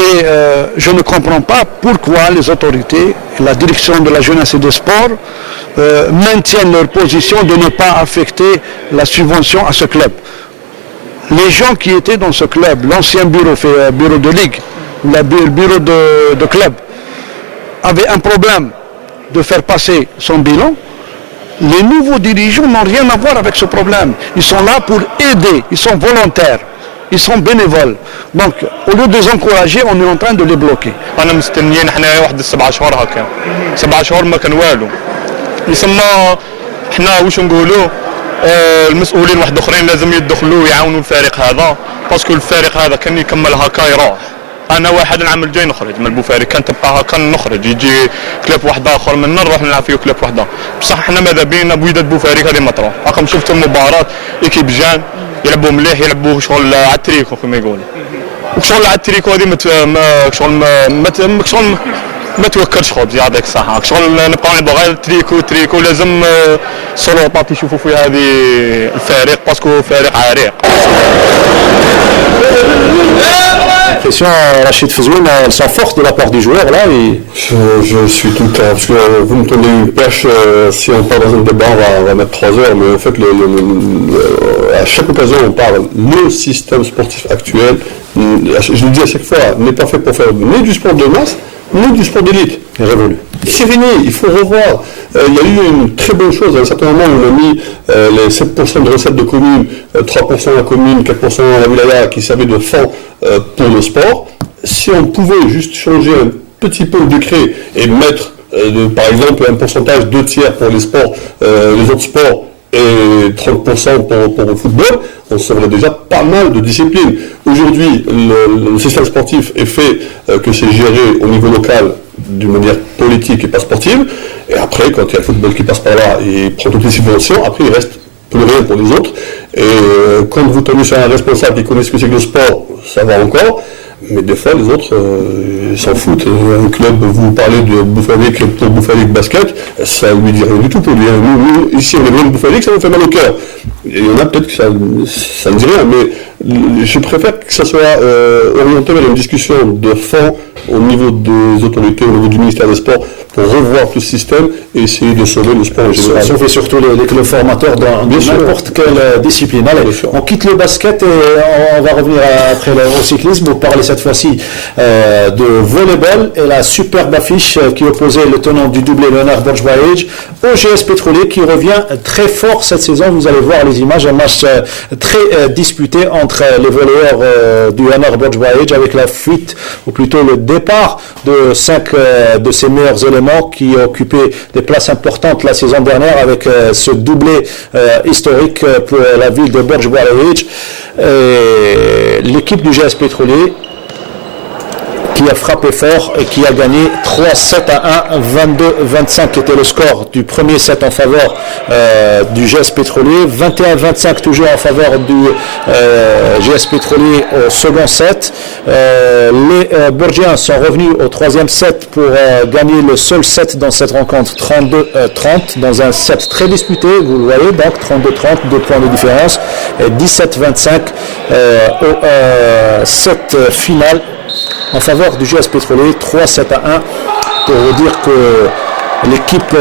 Et je ne comprends pas pourquoi les autorités, la direction de la jeunesse et des sports, maintiennent leur position de ne pas affecter la subvention à ce club. Les gens qui étaient dans ce club, l'ancien bureau de ligue, le bureau de club, avaient un problème de faire passer son bilan. Les nouveaux dirigeants n'ont rien à voir avec ce problème. Ils sont là pour aider, ils sont volontaires, ils sont bénévoles. Donc, au lieu de les encourager, on est en train de les bloquer. أنا مستنيين احنا واحد 7 شهور هكا 7 شهور ما كان والو يسمى احنا واش نقولوا المسؤولين واحد اخرين لازم يدخلوا ويعاونوا الفريق هذا باسكو الفريق هذا كان يكمل هكا يروح. انا واحد العام الجاي نخرج من البوفاريك كان تبقى هكا نخرج يجي كلاب واحد اخر منا نروح نلعب فيه كلاب وحده بصح احنا ماذا بينا بويدات بوفاريك هذه ما تروح. راكم شفتوا المباراه ايكيب جان يلعبوا مليح يلعبوا شغل على التريكو كما يقولوا وشغل على التريكو هذه شغل ما توكلش خبز يعطيك الصحه شغل نبقاو نلعبوا غير تريكو لازم السلطات يشوفوا في هذه الفريق باسكو فريق عريق. L'impression, Rachid Fezouine, elles sont fortes de la part du joueur là. Je suis tout le temps, parce que vous me tournez une perche, si on part dans un débat, on va mettre 3 heures, mais en fait, à chaque occasion, on parle, le système sportif actuel, je le dis à chaque fois, n'est pas fait pour faire ni du sport de masse, ni du sport d'élite. Révolu. C'est fini, il faut revoir. Il y a eu une très bonne chose, à un certain moment, on a mis les 7% de recettes de communes, 3% à la commune, 4% à la wilaya, qui servaient de fonds pour le sport. Si on pouvait juste changer un petit peu le décret et mettre, par exemple, un pourcentage 2/3 pour les sports, les autres sports, et 30% pour le football, on saurait déjà pas mal de disciplines. Aujourd'hui, le système sportif est fait que c'est géré au niveau local d'une manière politique et pas sportive, et après, quand il y a le football qui passe par là, il prend toutes les subventions, après il reste plus rien pour les autres, et quand vous tombez sur un responsable qui connaît ce que c'est que le sport, ça va encore, mais des fois les autres s'en foutent. Un club, vous parlez de Bouffarik pour Bouffarik basket, ça lui dit rien du tout pour lui. Nous, ici on est loin de Bouffarik, ça nous fait mal au cœur. Et il y en a peut-être que ça ne dit rien, mais je préfère que ça soit orienté vers une discussion de fond au niveau des autorités, au niveau du ministère des Sports, pour revoir tout ce système et essayer de sauver le sport en général. Sauver surtout les clubs formateurs dans n'importe quelle discipline. Allez, on quitte le basket et on va revenir après au cyclisme pour parler cette fois-ci de volleyball et la superbe affiche qui opposait le tenant du doublé Leonard Borjbaïj au GS Pétrolier qui revient très fort cette saison. Vous allez voir les images, un match très disputé entre les volleyeurs du Leonard Borjbaïj avec la fuite, ou plutôt le départ de 5 de ses meilleurs éléments qui occupaient des places importantes la saison dernière avec ce doublé historique pour la ville de Borjbaïj. L'équipe du GS Pétrolier qui a frappé fort et qui a gagné 3-7-1, 22-25 était le score du premier set en faveur du GS Pétrolier, 21-25 toujours en faveur du GS Pétrolier au second set. Les Bourgiens sont revenus au troisième set pour gagner le seul set dans cette rencontre, 32-30, dans un set très disputé, vous le voyez, donc 32-30, 2 points de différence, et 17-25 au set final en faveur du GS Pétrolier, 3-7-1, pour vous dire que l'équipe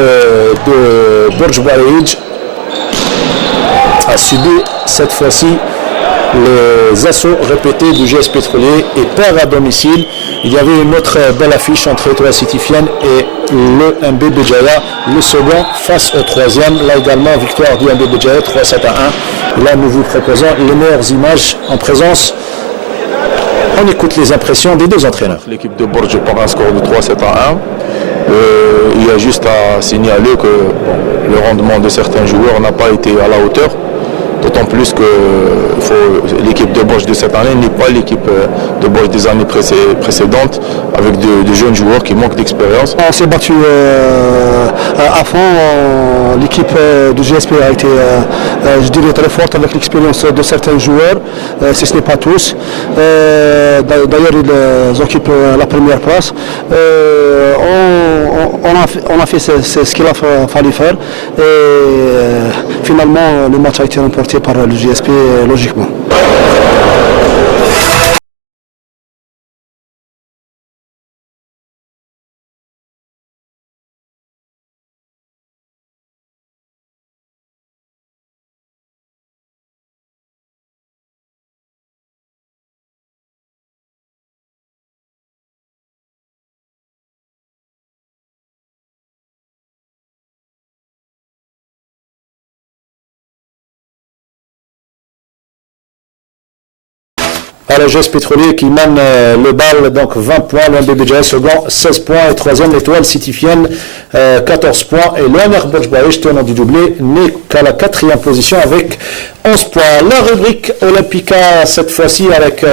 de Borjbaïj a subi cette fois-ci les assauts répétés du GS Pétrolier et perd à domicile. Il y avait une autre belle affiche entre Etoile Sétifienne et le MB Béjaïa, le second face au troisième. Là également, victoire du MB Béjaïa, 3-7-1. Là, nous vous proposons les meilleures images en présence. On écoute les impressions des deux entraîneurs. L'équipe de Borj par un score de 3-7-1. Il y a juste à signaler que le rendement de certains joueurs n'a pas été à la hauteur. D'autant plus que l'équipe de Bosch de cette année n'est pas l'équipe de Bosch des années précédentes, avec de jeunes joueurs qui manquent d'expérience. On s'est battu à fond. L'équipe de GSP a été, je dirais, très forte avec l'expérience de certains joueurs, si ce n'est pas tous. D'ailleurs, ils occupent la première place. On a fait ce qu'il a fallu faire. Et finalement, le match a été remporté par le GSP logiquement. Le GS Pétrolier qui mène le bal, donc 20 points, l'MBBJ second, 16 points, et troisième l'étoile Citifienne, 14 points, et l'ONR Borj-Baïch, tenant du doublé, n'est qu'à la 4e position avec 11 points. La rubrique Olympica, cette fois-ci avec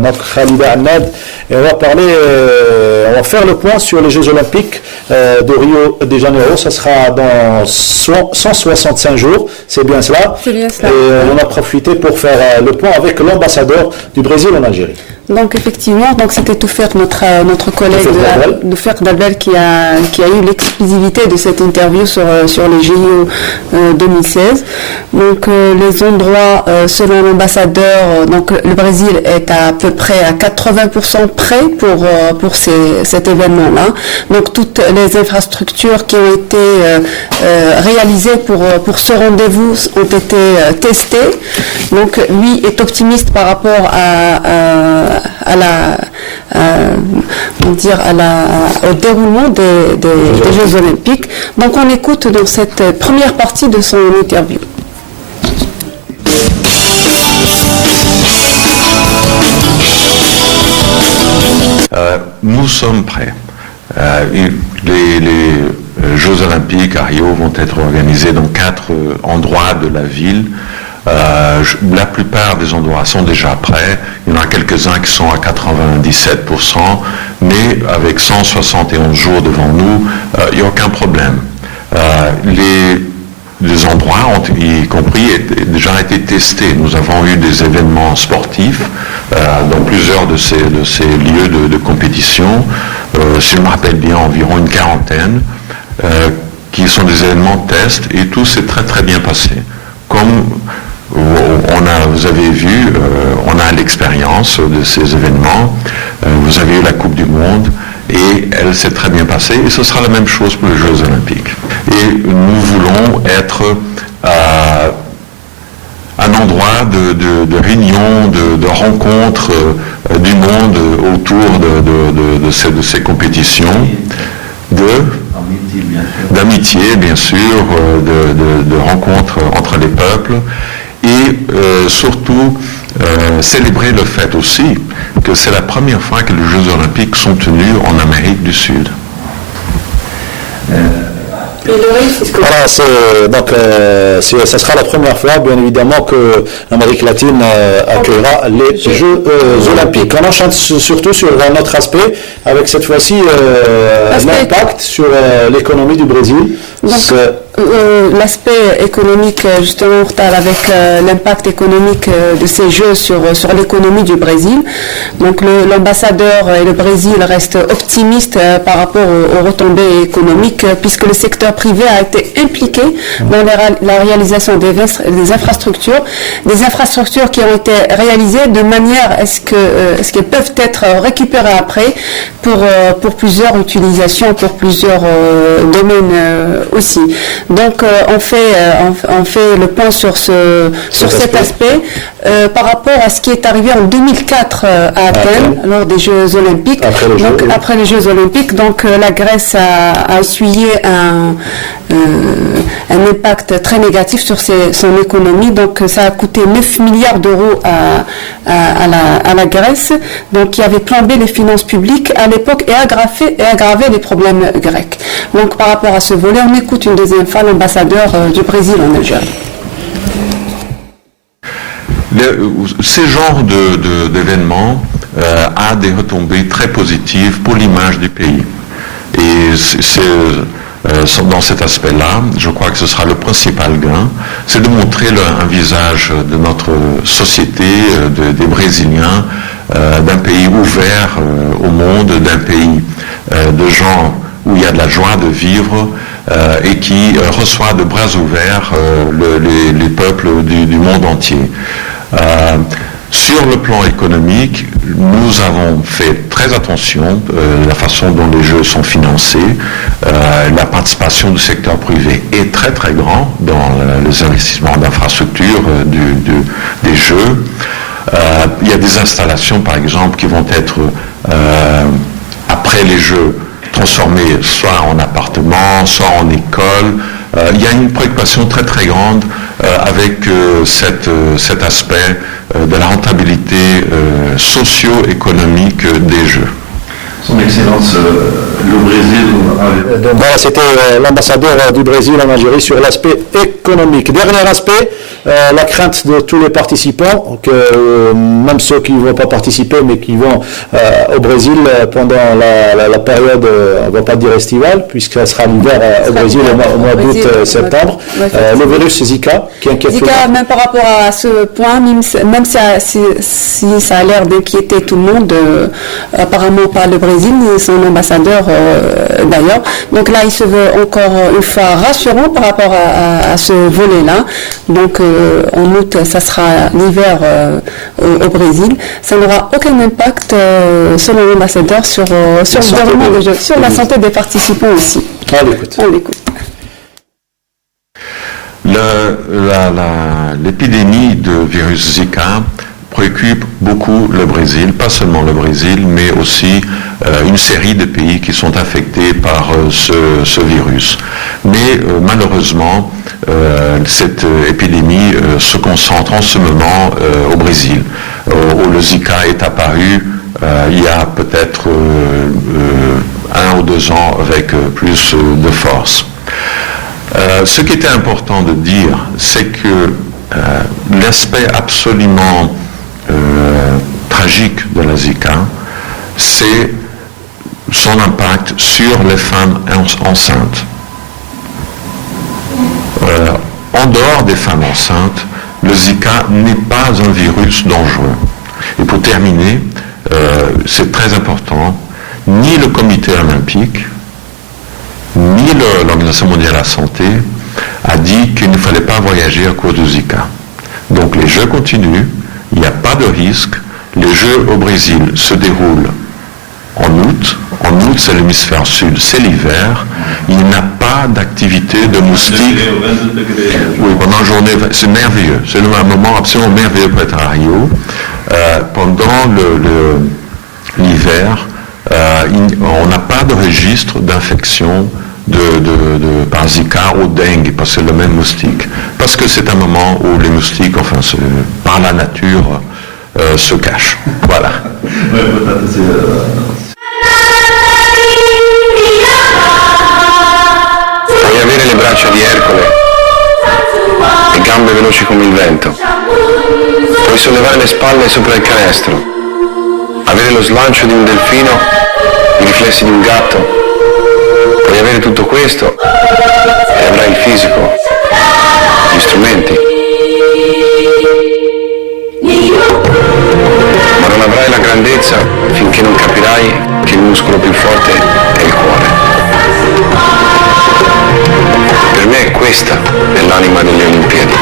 notre Khalida Ahmed, et on va faire le point sur les Jeux Olympiques de Rio de Janeiro. Ça sera dans 165 jours, c'est bien cela. C'est bien cela. Et on a profité pour faire le point avec l'ambassadeur du Brésil en Algérie. Donc effectivement, c'était Toufek, notre collègue Toufek Dalbel qui a eu l'exclusivité de cette interview sur les JO 2016. Donc les endroits, selon l'ambassadeur, donc le Brésil est à peu près à 80% prêt pour cet événement-là. Donc toutes les infrastructures qui ont été réalisées pour ce rendez-vous ont été testées. Donc lui est optimiste par rapport au déroulement des Jeux Olympiques. Donc on écoute dans cette première partie de son interview. Nous sommes prêts. Les Jeux Olympiques à Rio vont être organisés dans 4 endroits de la ville. La plupart des endroits sont déjà prêts. Il y en a quelques-uns qui sont à 97%, mais avec 171 jours devant nous, il n'y a aucun problème. Les endroits, y compris, ont déjà été testés. Nous avons eu des événements sportifs dans plusieurs de ces lieux de compétition. Si je me rappelle bien, environ une quarantaine, qui sont des événements tests, et tout s'est très très bien passé. Comme vous avez vu, on a l'expérience de ces événements. Vous avez eu la Coupe du Monde et elle s'est très bien passée, et ce sera la même chose pour les Jeux Olympiques. Et nous voulons être un endroit de réunion, de rencontre du monde autour de ces compétitions, d'amitié bien sûr, de rencontres entre les peuples, et surtout célébrer le fait aussi que c'est la première fois que les Jeux Olympiques sont tenus en Amérique du Sud. Voilà, ça sera la première fois, bien évidemment, que l'Amérique latine accueillera les Jeux Olympiques. On enchaîne surtout sur un autre aspect, avec cette fois-ci l'impact sur l'économie du Brésil. L'aspect économique, justement, avec l'impact économique de ces Jeux sur l'économie du Brésil. Donc l'ambassadeur et le Brésil restent optimistes par rapport aux retombées économiques, puisque le secteur privé a été impliqué dans la réalisation des infrastructures qui ont été réalisées de manière à ce qu'elles peuvent être récupérées après pour plusieurs utilisations, pour plusieurs domaines aussi. Donc on fait le point sur cet aspect par rapport à ce qui est arrivé en 2004 à Athènes lors des Jeux Olympiques. Après les Jeux Olympiques, donc la Grèce a essuyé un impact très négatif sur son économie. Donc ça a coûté 9 milliards d'euros à la Grèce, donc qui avait plombé les finances publiques à l'époque et aggravé les problèmes grecs. Donc par rapport à ce volet, on écoute une deuxième fois l'ambassadeur du Brésil en Algérie. Ces genres d'événements a des retombées très positives pour l'image du pays. Et dans cet aspect-là, je crois que ce sera le principal gain, c'est de montrer un visage de notre société, des Brésiliens, d'un pays ouvert au monde, d'un pays de gens où il y a de la joie de vivre et qui reçoit de bras ouverts les peuples du monde entier. Sur le plan économique, nous avons fait très attention à la façon dont les jeux sont financés. La participation du secteur privé est très très grande dans les investissements d'infrastructures des jeux. Il y a des installations, par exemple, qui vont être, après les jeux, transformées soit en appartements, soit en écoles. Il y a une préoccupation très très grande avec cet aspect de la rentabilité socio-économique des jeux. Son Excellence, le Brésil... Donc voilà, c'était l'ambassadeur du Brésil en Algérie sur l'aspect économique. Dernier aspect, la crainte de tous les participants, que même ceux qui ne vont pas participer, mais qui vont au Brésil pendant la période, on ne va pas dire estivale, puisque ce sera l'hiver au Brésil au mois d'août-septembre. Le virus Zika, qui inquiète tout le monde. Même par rapport à ce point, même si ça a l'air d'inquiéter tout le monde, apparemment pas le Brésil, son ambassadeur d'ailleurs. Donc là, il se veut encore une fois rassurant par rapport à ce volet-là. Donc en août, ça sera l'hiver au Brésil. Ça n'aura aucun impact, selon l'ambassadeur, sur le déroulement des jeux, sur la santé des participants aussi. On l'écoute. L'épidémie de virus Zika préoccupe beaucoup le Brésil, pas seulement le Brésil, mais aussi une série de pays qui sont affectés par ce virus. Mais malheureusement, cette épidémie se concentre en ce moment au Brésil, où le Zika est apparu il y a peut-être 1 ou 2 ans avec plus de force. Ce qui était important de dire, c'est que l'aspect absolument tragique de la Zika, c'est son impact sur les femmes enceintes. En dehors des femmes enceintes, le Zika n'est pas un virus dangereux. Et pour terminer, c'est très important, ni le comité olympique, ni l'Organisation mondiale de la santé a dit qu'il ne fallait pas voyager à cause du Zika. Donc les Jeux continuent, il n'y a pas de risque. Les Jeux au Brésil se déroulent en août. En août, c'est l'hémisphère sud, c'est l'hiver. Il n'y a pas d'activité de moustiques. Oui, pendant la journée, c'est merveilleux. C'est un moment absolument merveilleux pour être à Rio. Pendant l'hiver, on n'a pas de registre d'infection par Zika ou dengue, parce que c'est le même moustique. Parce que c'est un moment où les moustiques, enfin, par la nature, se cachent. Voilà. Puoi avere le braccia di Ercole e gambe veloci come il vento. Puoi sollevare le spalle sopra il canestro, avere lo slancio di un delfino, i riflessi di un gatto. Puoi avere tutto questo e avrai il fisico, gli strumenti. Ma non avrai la grandezza finché non capirai che il muscolo più forte è il cuore. Per me questa è l'anima delle Olimpiadi.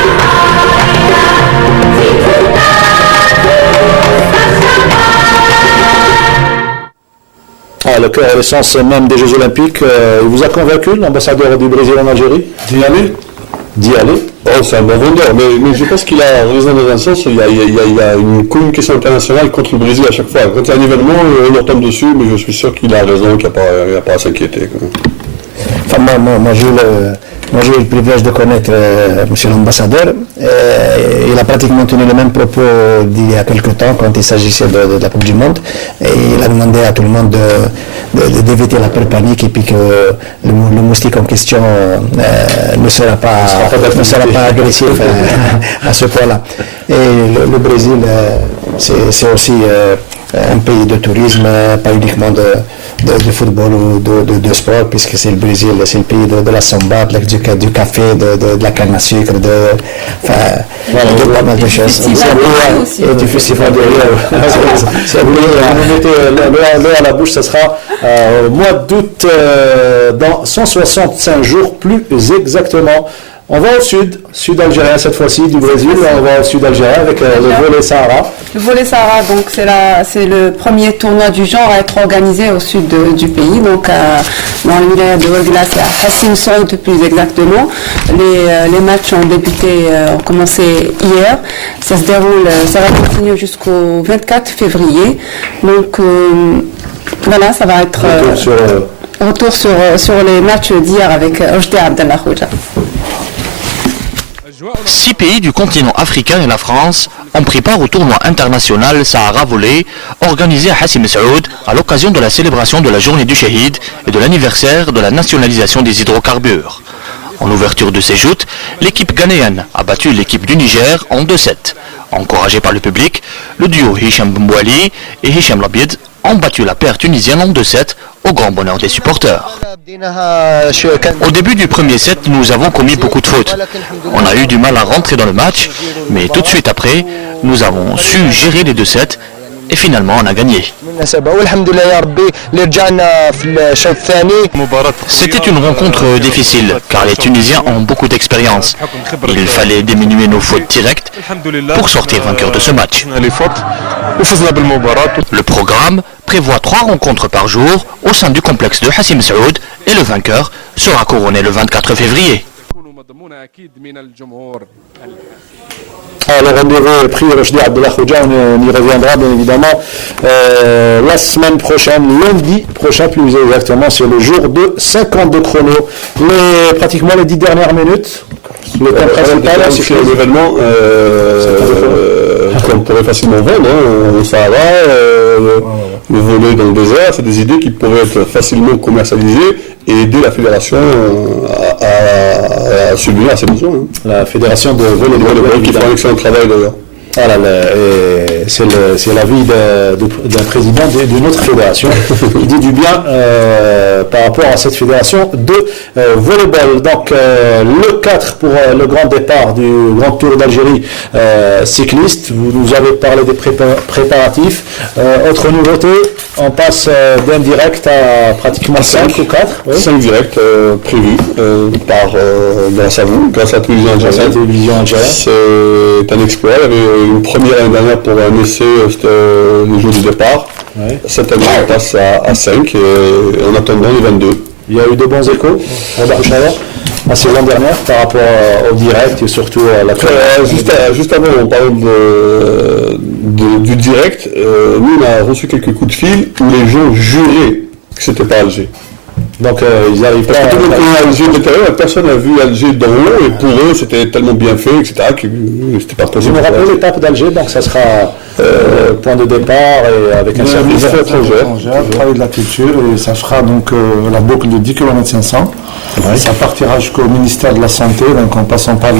Le cœur et l'essence même des Jeux Olympiques, il vous a convaincu, l'ambassadeur du Brésil en Algérie, d'y aller? Oh, c'est un bon vendeur, mais je pense qu'il a raison dans un sens. Il y a une communication internationale contre le Brésil à chaque fois. Quand il y a un événement, on leur tombe dessus, mais je suis sûr qu'il a raison, qu'il n'y a pas à s'inquiéter. Enfin, moi j'ai eu le privilège de connaître monsieur l'ambassadeur. Il a pratiquement tenu les mêmes propos d'il y a quelque temps quand il s'agissait de la Coupe du Monde. Et il a demandé à tout le monde d'éviter la panique et puis que le moustique en question ne sera pas agressif à ce point-là. Et le Brésil, c'est aussi un pays de tourisme, pas uniquement de football ou de sport, puisque c'est le Brésil, c'est le pays de la samba, du café, de la canne à sucre, de pas mal de choses. Et du festival de Rio. Si vous mettez l'eau à la bouche, ça sera au mois d'août, dans 165 jours plus exactement. On va au sud algérien cette fois-ci, du Brésil, on va au sud algérien avec le volley Sahara. Le volley Sahara, donc c'est le premier tournoi du genre à être organisé au sud du pays, donc dans le wilaya de Ouagla, c'est à Hassim Saoud plus exactement. Les matchs ont commencé hier, ça va continuer jusqu'au 24 février, donc voilà, ça va être retour sur les matchs d'hier avec Ojdé Abdallah Khouja. 6 pays du continent africain et la France ont pris part au tournoi international Sahara Volley organisé à Hassim Saoud à l'occasion de la célébration de la journée du Shahid et de l'anniversaire de la nationalisation des hydrocarbures. En ouverture de ces joutes, l'équipe ghanéenne a battu l'équipe du Niger en 2-7. Encouragé par le public, le duo Hicham Mbouali et Hicham Labid ont battu la paire tunisienne en 2-7 au grand bonheur des supporters. Au début du premier set, nous avons commis beaucoup de fautes. On a eu du mal à rentrer dans le match, mais tout de suite après, nous avons su gérer les 2 sets et finalement on a gagné. C'était une rencontre difficile car les Tunisiens ont beaucoup d'expérience. Il fallait diminuer nos fautes directes pour sortir vainqueur de ce match. Le programme prévoit 3 rencontres par jour au sein du complexe de Hassim Saoud et le vainqueur sera couronné le 24 février. Le rendez-vous est pris, Ojdé Abdallah Khouja, on y reviendra bien évidemment la semaine prochaine, lundi prochain plus exactement, c'est le jour de 52 chronos. Pratiquement les 10 dernières minutes, le temps principal, c'est que l'événement qu'on pourrait facilement vendre, au Sahara, le volley dans le désert, c'est des idées qui pourraient être facilement commercialisées et aider la fédération à subvenir à ses besoins. La fédération de volley qui fera un excellent travail d'ailleurs. Voilà, c'est l'avis d'un président d'une autre fédération qui dit du bien par rapport à cette fédération de volleyball. Donc le 4 pour le grand départ du Grand Tour d'Algérie cycliste. Vous nous avez parlé des préparatifs. Autre nouveauté, on passe d'un direct à pratiquement 5 ou 4. Oui. 5 directs prévus grâce à vous, grâce à la télévision algérienne. C'est un exploit. Il y avait une première année dernière pour un essai, c'était les jours du départ. Oui. Cette année, on passe à 5 et en attendant les 22. Il y a eu de bons échos la saison dernière par rapport au direct et surtout à la juste avant, on parlait du direct. Nous, on a reçu quelques coups de fil où les gens juraient que c'était pas Alger. Donc ils n'arrivent pas tout le monde connaît Alger de l'intérieur, personne n'a vu Alger d'en haut et pour eux c'était tellement bien fait, etc. que c'était pas possible. Je me rappelle l'étape d'Alger, donc ça sera point de départ et avec un service étrangère, travail de la culture et ça fera donc la boucle de 10 km 500. Ouais. Ça partira jusqu'au ministère de la Santé, donc en passant par le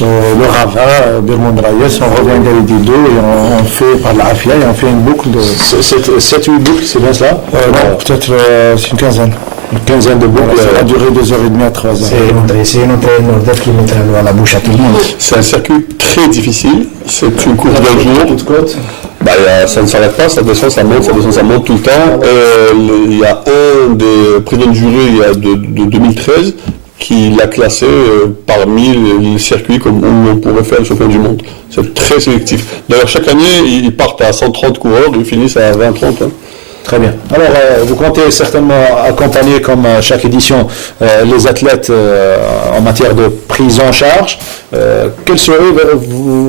le Rava, Birmond Rayes, on revient à Galidildo et on fait par la Afia et on fait une boucle de... 7-8 boucles, c'est bien cela non, peut-être c'est une quinzaine. Une quinzaine de boucles. Ça va durer 2h30 à 3h. C'est une entrée nord qui mettra l'eau à la bouche à tout le monde. C'est un circuit très difficile, c'est une course d'un jour. Ça ne s'arrête pas, ça descend, ça monte tout le temps. Il y a un des présidents de jury de 2013 qui l'a classé parmi les circuits comme où on pourrait faire le championnat du monde. C'est très sélectif. D'ailleurs, chaque année, ils partent à 130 coureurs, ils finissent à 20-30. Hein. Très bien. Alors, vous comptez certainement accompagner, comme chaque édition, les athlètes en matière de prise en charge. Quel serait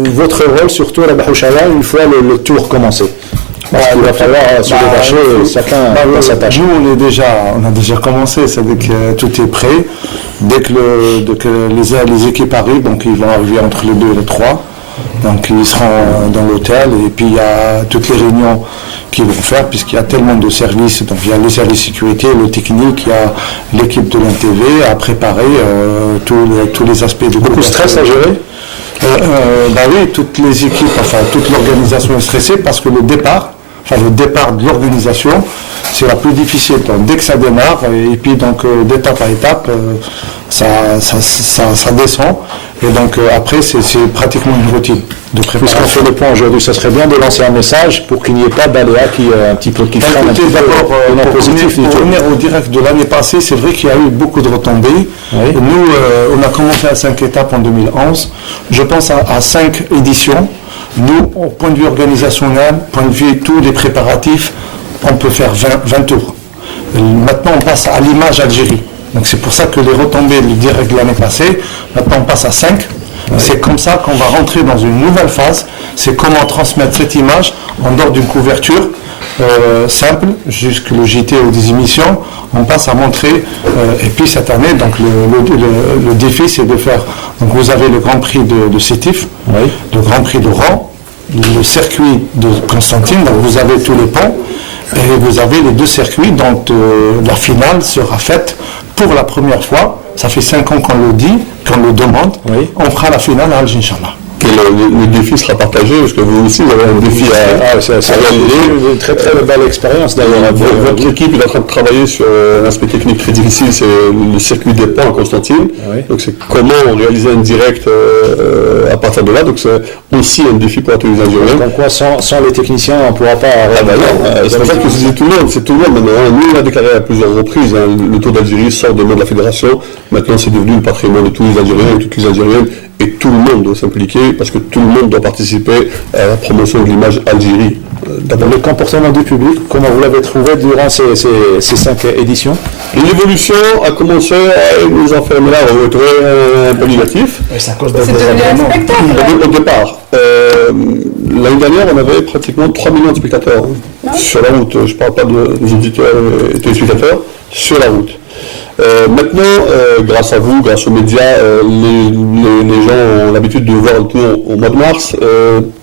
votre rôle, surtout à la Bahouchaya, une fois le tour commencé? Il va falloir se détacher, chacun dans sa tâche. Nous, on a déjà commencé, c'est-à-dire que tout est prêt. Dès que les équipes arrivent, donc ils vont arriver entre les 2 et les 3. Donc ils seront dans l'hôtel et puis il y a toutes les réunions qu'ils vont faire, puisqu'il y a tellement de services. Donc il y a le service sécurité, le technique, il y a l'équipe de l'NTV à préparer tous les aspects de beaucoup de stress à gérer. Oui, toutes les équipes, toute l'organisation est stressée parce que le départ de l'organisation, c'est la plus difficile. Donc, dès que ça démarre, et puis donc d'étape à étape, ça descend. Et donc après, c'est pratiquement une routine de préparation. Puisqu'on fait le point aujourd'hui, ça serait bien de lancer un message pour qu'il n'y ait pas d'aléa qui un petit peu qui freine un petit peu. Pour revenir au direct de l'année passée, c'est vrai qu'il y a eu beaucoup de retombées. Oui. Nous, on a commencé à 5 étapes en 2011. Je pense à 5 éditions. Nous, au point de vue organisationnel, point de vue tous les préparatifs, on peut faire 20 tours. Maintenant, on passe à l'image Algérie. Donc c'est pour ça que les retombées du direct de l'année passée, maintenant on passe à 5. Ouais. C'est comme ça qu'on va rentrer dans une nouvelle phase. C'est comment transmettre cette image en dehors d'une couverture simple, jusque le JT ou des émissions. On passe à montrer. Et puis cette année, donc le défi, c'est de faire. Donc vous avez le Grand Prix de Sétif, oui. Le Grand Prix de Rouen, le circuit de Constantine. Donc vous avez tous les ponts. Et vous avez les 2 circuits dont la finale sera faite pour la première fois. Ça fait 5 ans qu'on le dit, qu'on le demande. Oui. On fera la finale à Alger, Inch'Allah. Et le défi sera partagé, parce que vous aussi, vous avez un défi à réaliser. Une très très belle expérience d'ailleurs. Votre équipe est en train de travailler sur un aspect technique très difficile, c'est le circuit des ponts à Constantine. Oui. Donc c'est comment réaliser un direct à partir de là. Donc c'est aussi un défi pour la télévision algérienne. Donc quoi, sans les techniciens, on ne pourra pas... c'est pour ça que c'est tout le monde, maintenant. Nous, on a déclaré à plusieurs reprises, le Tour d'Algérie sort de main de la fédération. Maintenant, c'est devenu le patrimoine de tous les Algériens et toutes les Algériennes. Et tout le monde doit s'impliquer parce que tout le monde doit participer à la promotion de l'image Algérie. D'abord, le comportement du public, comment vous l'avez trouvé durant ces 5 éditions? L'évolution a commencé à nous enfermer là, on retrouvé un peu négatif. C'est devenu un spectacle. Au départ, l'année dernière, on avait pratiquement 3 millions de spectateurs sur la route. Je ne parle pas des auditeurs et téléspectateurs, sur la route. Maintenant, grâce à vous, grâce aux médias, les gens ont l'habitude de voir le tour au mois de mars.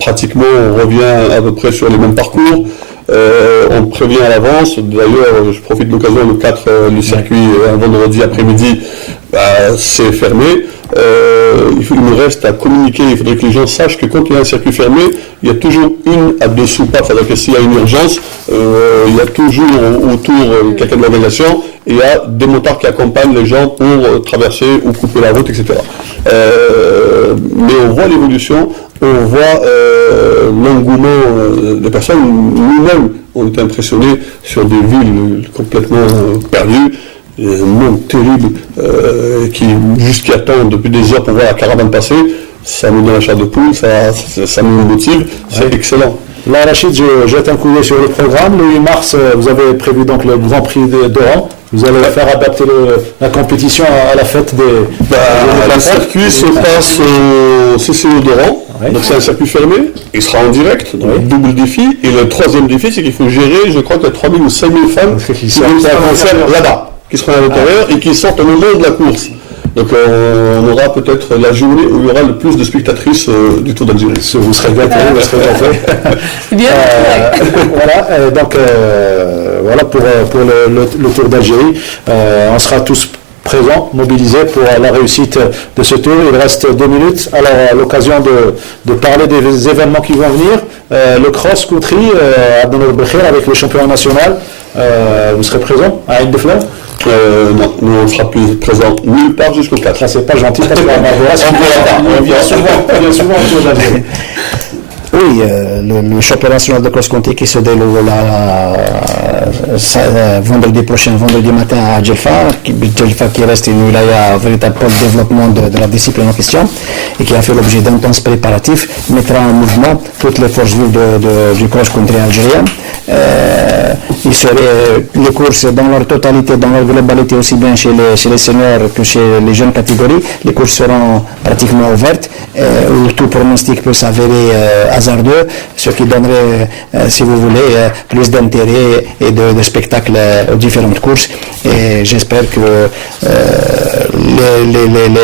Pratiquement, on revient à peu près sur les mêmes parcours. On prévient à l'avance. D'ailleurs, je profite de l'occasion, le 4, le circuit, un vendredi après-midi, c'est fermé. Il nous reste à communiquer. Il faudrait que les gens sachent que quand il y a un circuit fermé, il y a toujours 1 à 2 soupapes. C'est-à-dire que s'il y a une urgence, il y a toujours autour quelqu'un de l'organisation et il y a des motards qui accompagnent les gens pour traverser ou couper la route, etc. Mais on voit l'évolution, on voit l'engouement des personnes. Nous-mêmes, on était impressionnés sur des villes complètement perdues. Un monde terrible qui jusqu'à temps depuis des heures pour voir la caravane passer, ça nous donne la chair de poule, ça nous motive, c'est excellent. Là, Rachid, je jette un coup d'œil sur le programme. Le 8 mars, vous avez prévu donc le Grand Prix d'Oran. Vous allez faire adapter la compétition à la fête des... Le circuit se passe au CCO d'Oran. Ouais. Donc c'est un circuit fermé, il sera en direct, donc double défi. Et le 3e défi, c'est qu'il faut gérer, je crois qu'il y a 3000 ou 5000 fans qui vont faire un concert là-bas, qui seront à l'intérieur et qui sortent au moment de la course. Donc on aura peut-être la journée où il y aura le plus de spectatrices du Tour d'Algérie. Vous serez gâtés, vous serez gâtés. Bien. Voilà, donc voilà pour le Tour d'Algérie. On sera tous présents, mobilisés pour la réussite de ce tour. Il reste 2 minutes. Alors l'occasion de parler des événements qui vont venir. Le cross-country à Abdel Bekhir avec le championnat national. Vous serez présents à Ain Defla? Non, nous on sera plus présent nulle part jusqu'au 4. Ça c'est pas gentil parce qu'on vient souvent autour d'Algérie. Oui, le championnat national de cross-country qui se déroule vendredi prochain, vendredi matin à Djelfa qui reste une wilaya, un véritable pôle de développement de la discipline en question et qui a fait l'objet d'intenses préparatifs, mettra en mouvement toutes les forces vives du cross-country algérien. Les courses dans leur totalité, dans leur globalité, aussi bien chez les seniors que chez les jeunes catégories, les courses seront pratiquement ouvertes, où tout pronostic peut s'avérer hasardeux, ce qui donnerait, si vous voulez, plus d'intérêt et de spectacle aux différentes courses. Et j'espère que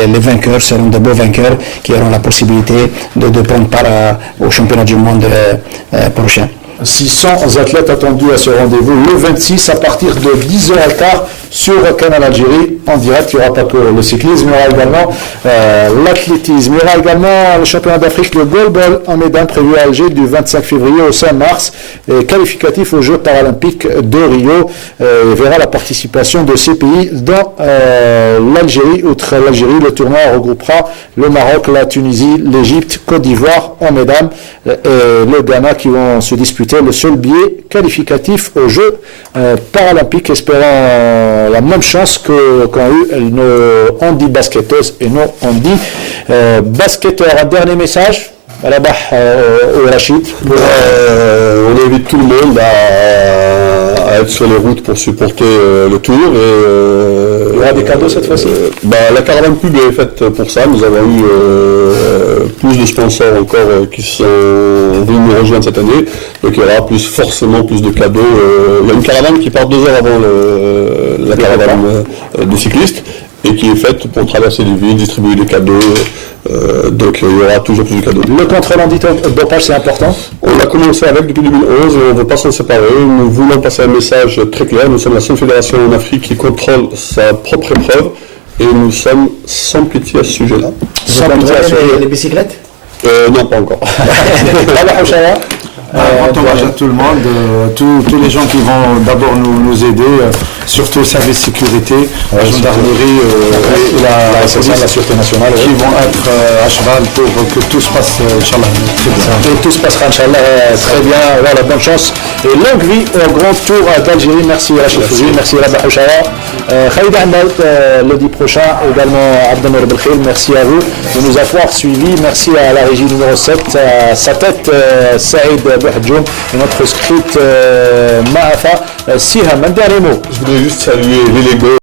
les vainqueurs seront de beaux vainqueurs qui auront la possibilité de prendre part au championnat du monde prochain. 600 athlètes attendus à ce rendez-vous le 26 à partir de 10h15 sur Canal Algérie en direct. Il n'y aura pas que le cyclisme, il y aura également l'athlétisme. Il y aura également le championnat d'Afrique, le goalball en Médin prévu à Alger du 25 février au 5 mars, qualificatif aux Jeux paralympiques de Rio. Il verra la participation de ces pays dans l'Algérie. Outre l'Algérie, le tournoi regroupera le Maroc, la Tunisie, l'Égypte, Côte d'Ivoire en Médin et le Ghana qui vont se disputer le seul billet qualificatif aux Jeux paralympiques, espérant la même chance qu'ont eu nos handi basketteuses et nos handi basketteurs. Un dernier message Rabah au Rachid. On invite tout le monde à être sur les routes pour supporter le tour. Et, il y aura des cadeaux cette fois-ci la caravane pub est faite pour ça. Nous avons eu plus de sponsors encore qui sont venus nous rejoindre cette année. Donc il y aura forcément plus de cadeaux. Il y a une caravane qui part 2 heures avant la caravane de cyclistes et qui est faite pour traverser les villes, distribuer des cadeaux. Donc il y aura toujours plus de cadeaux. Le contrôle antidopage, c'est important. On a commencé avec depuis 2011 et on ne veut pas s'en séparer. Nous voulons passer un message très clair. Nous sommes la seule fédération en Afrique qui contrôle sa propre épreuve et nous sommes sans pitié à ce sujet-là. Sans pitié à ce sujet. Les bicyclettes Non, pas encore. Encourage à tout le monde, tous les gens qui vont d'abord nous aider, surtout le service sécurité, la gendarmerie et la police, la sûreté nationale, qui vont être à cheval pour que tout se passe, Inch'Allah, très bien. Et tout se passera, Inch'Allah, très bien. Voilà, bonne chance et longue vie au grand tour d'Algérie. Merci Rachid Fouzi, merci Rabah Houchara. Khalid Ahmed, lundi prochain, également Abdelnour Belkhil, merci à vous de nous avoir suivis. Merci à la régie numéro 7, à sa tête, Saïd Bouhadjoum, et notre script Maafa Siham. Un dernier mot. Je voudrais juste saluer les Lego.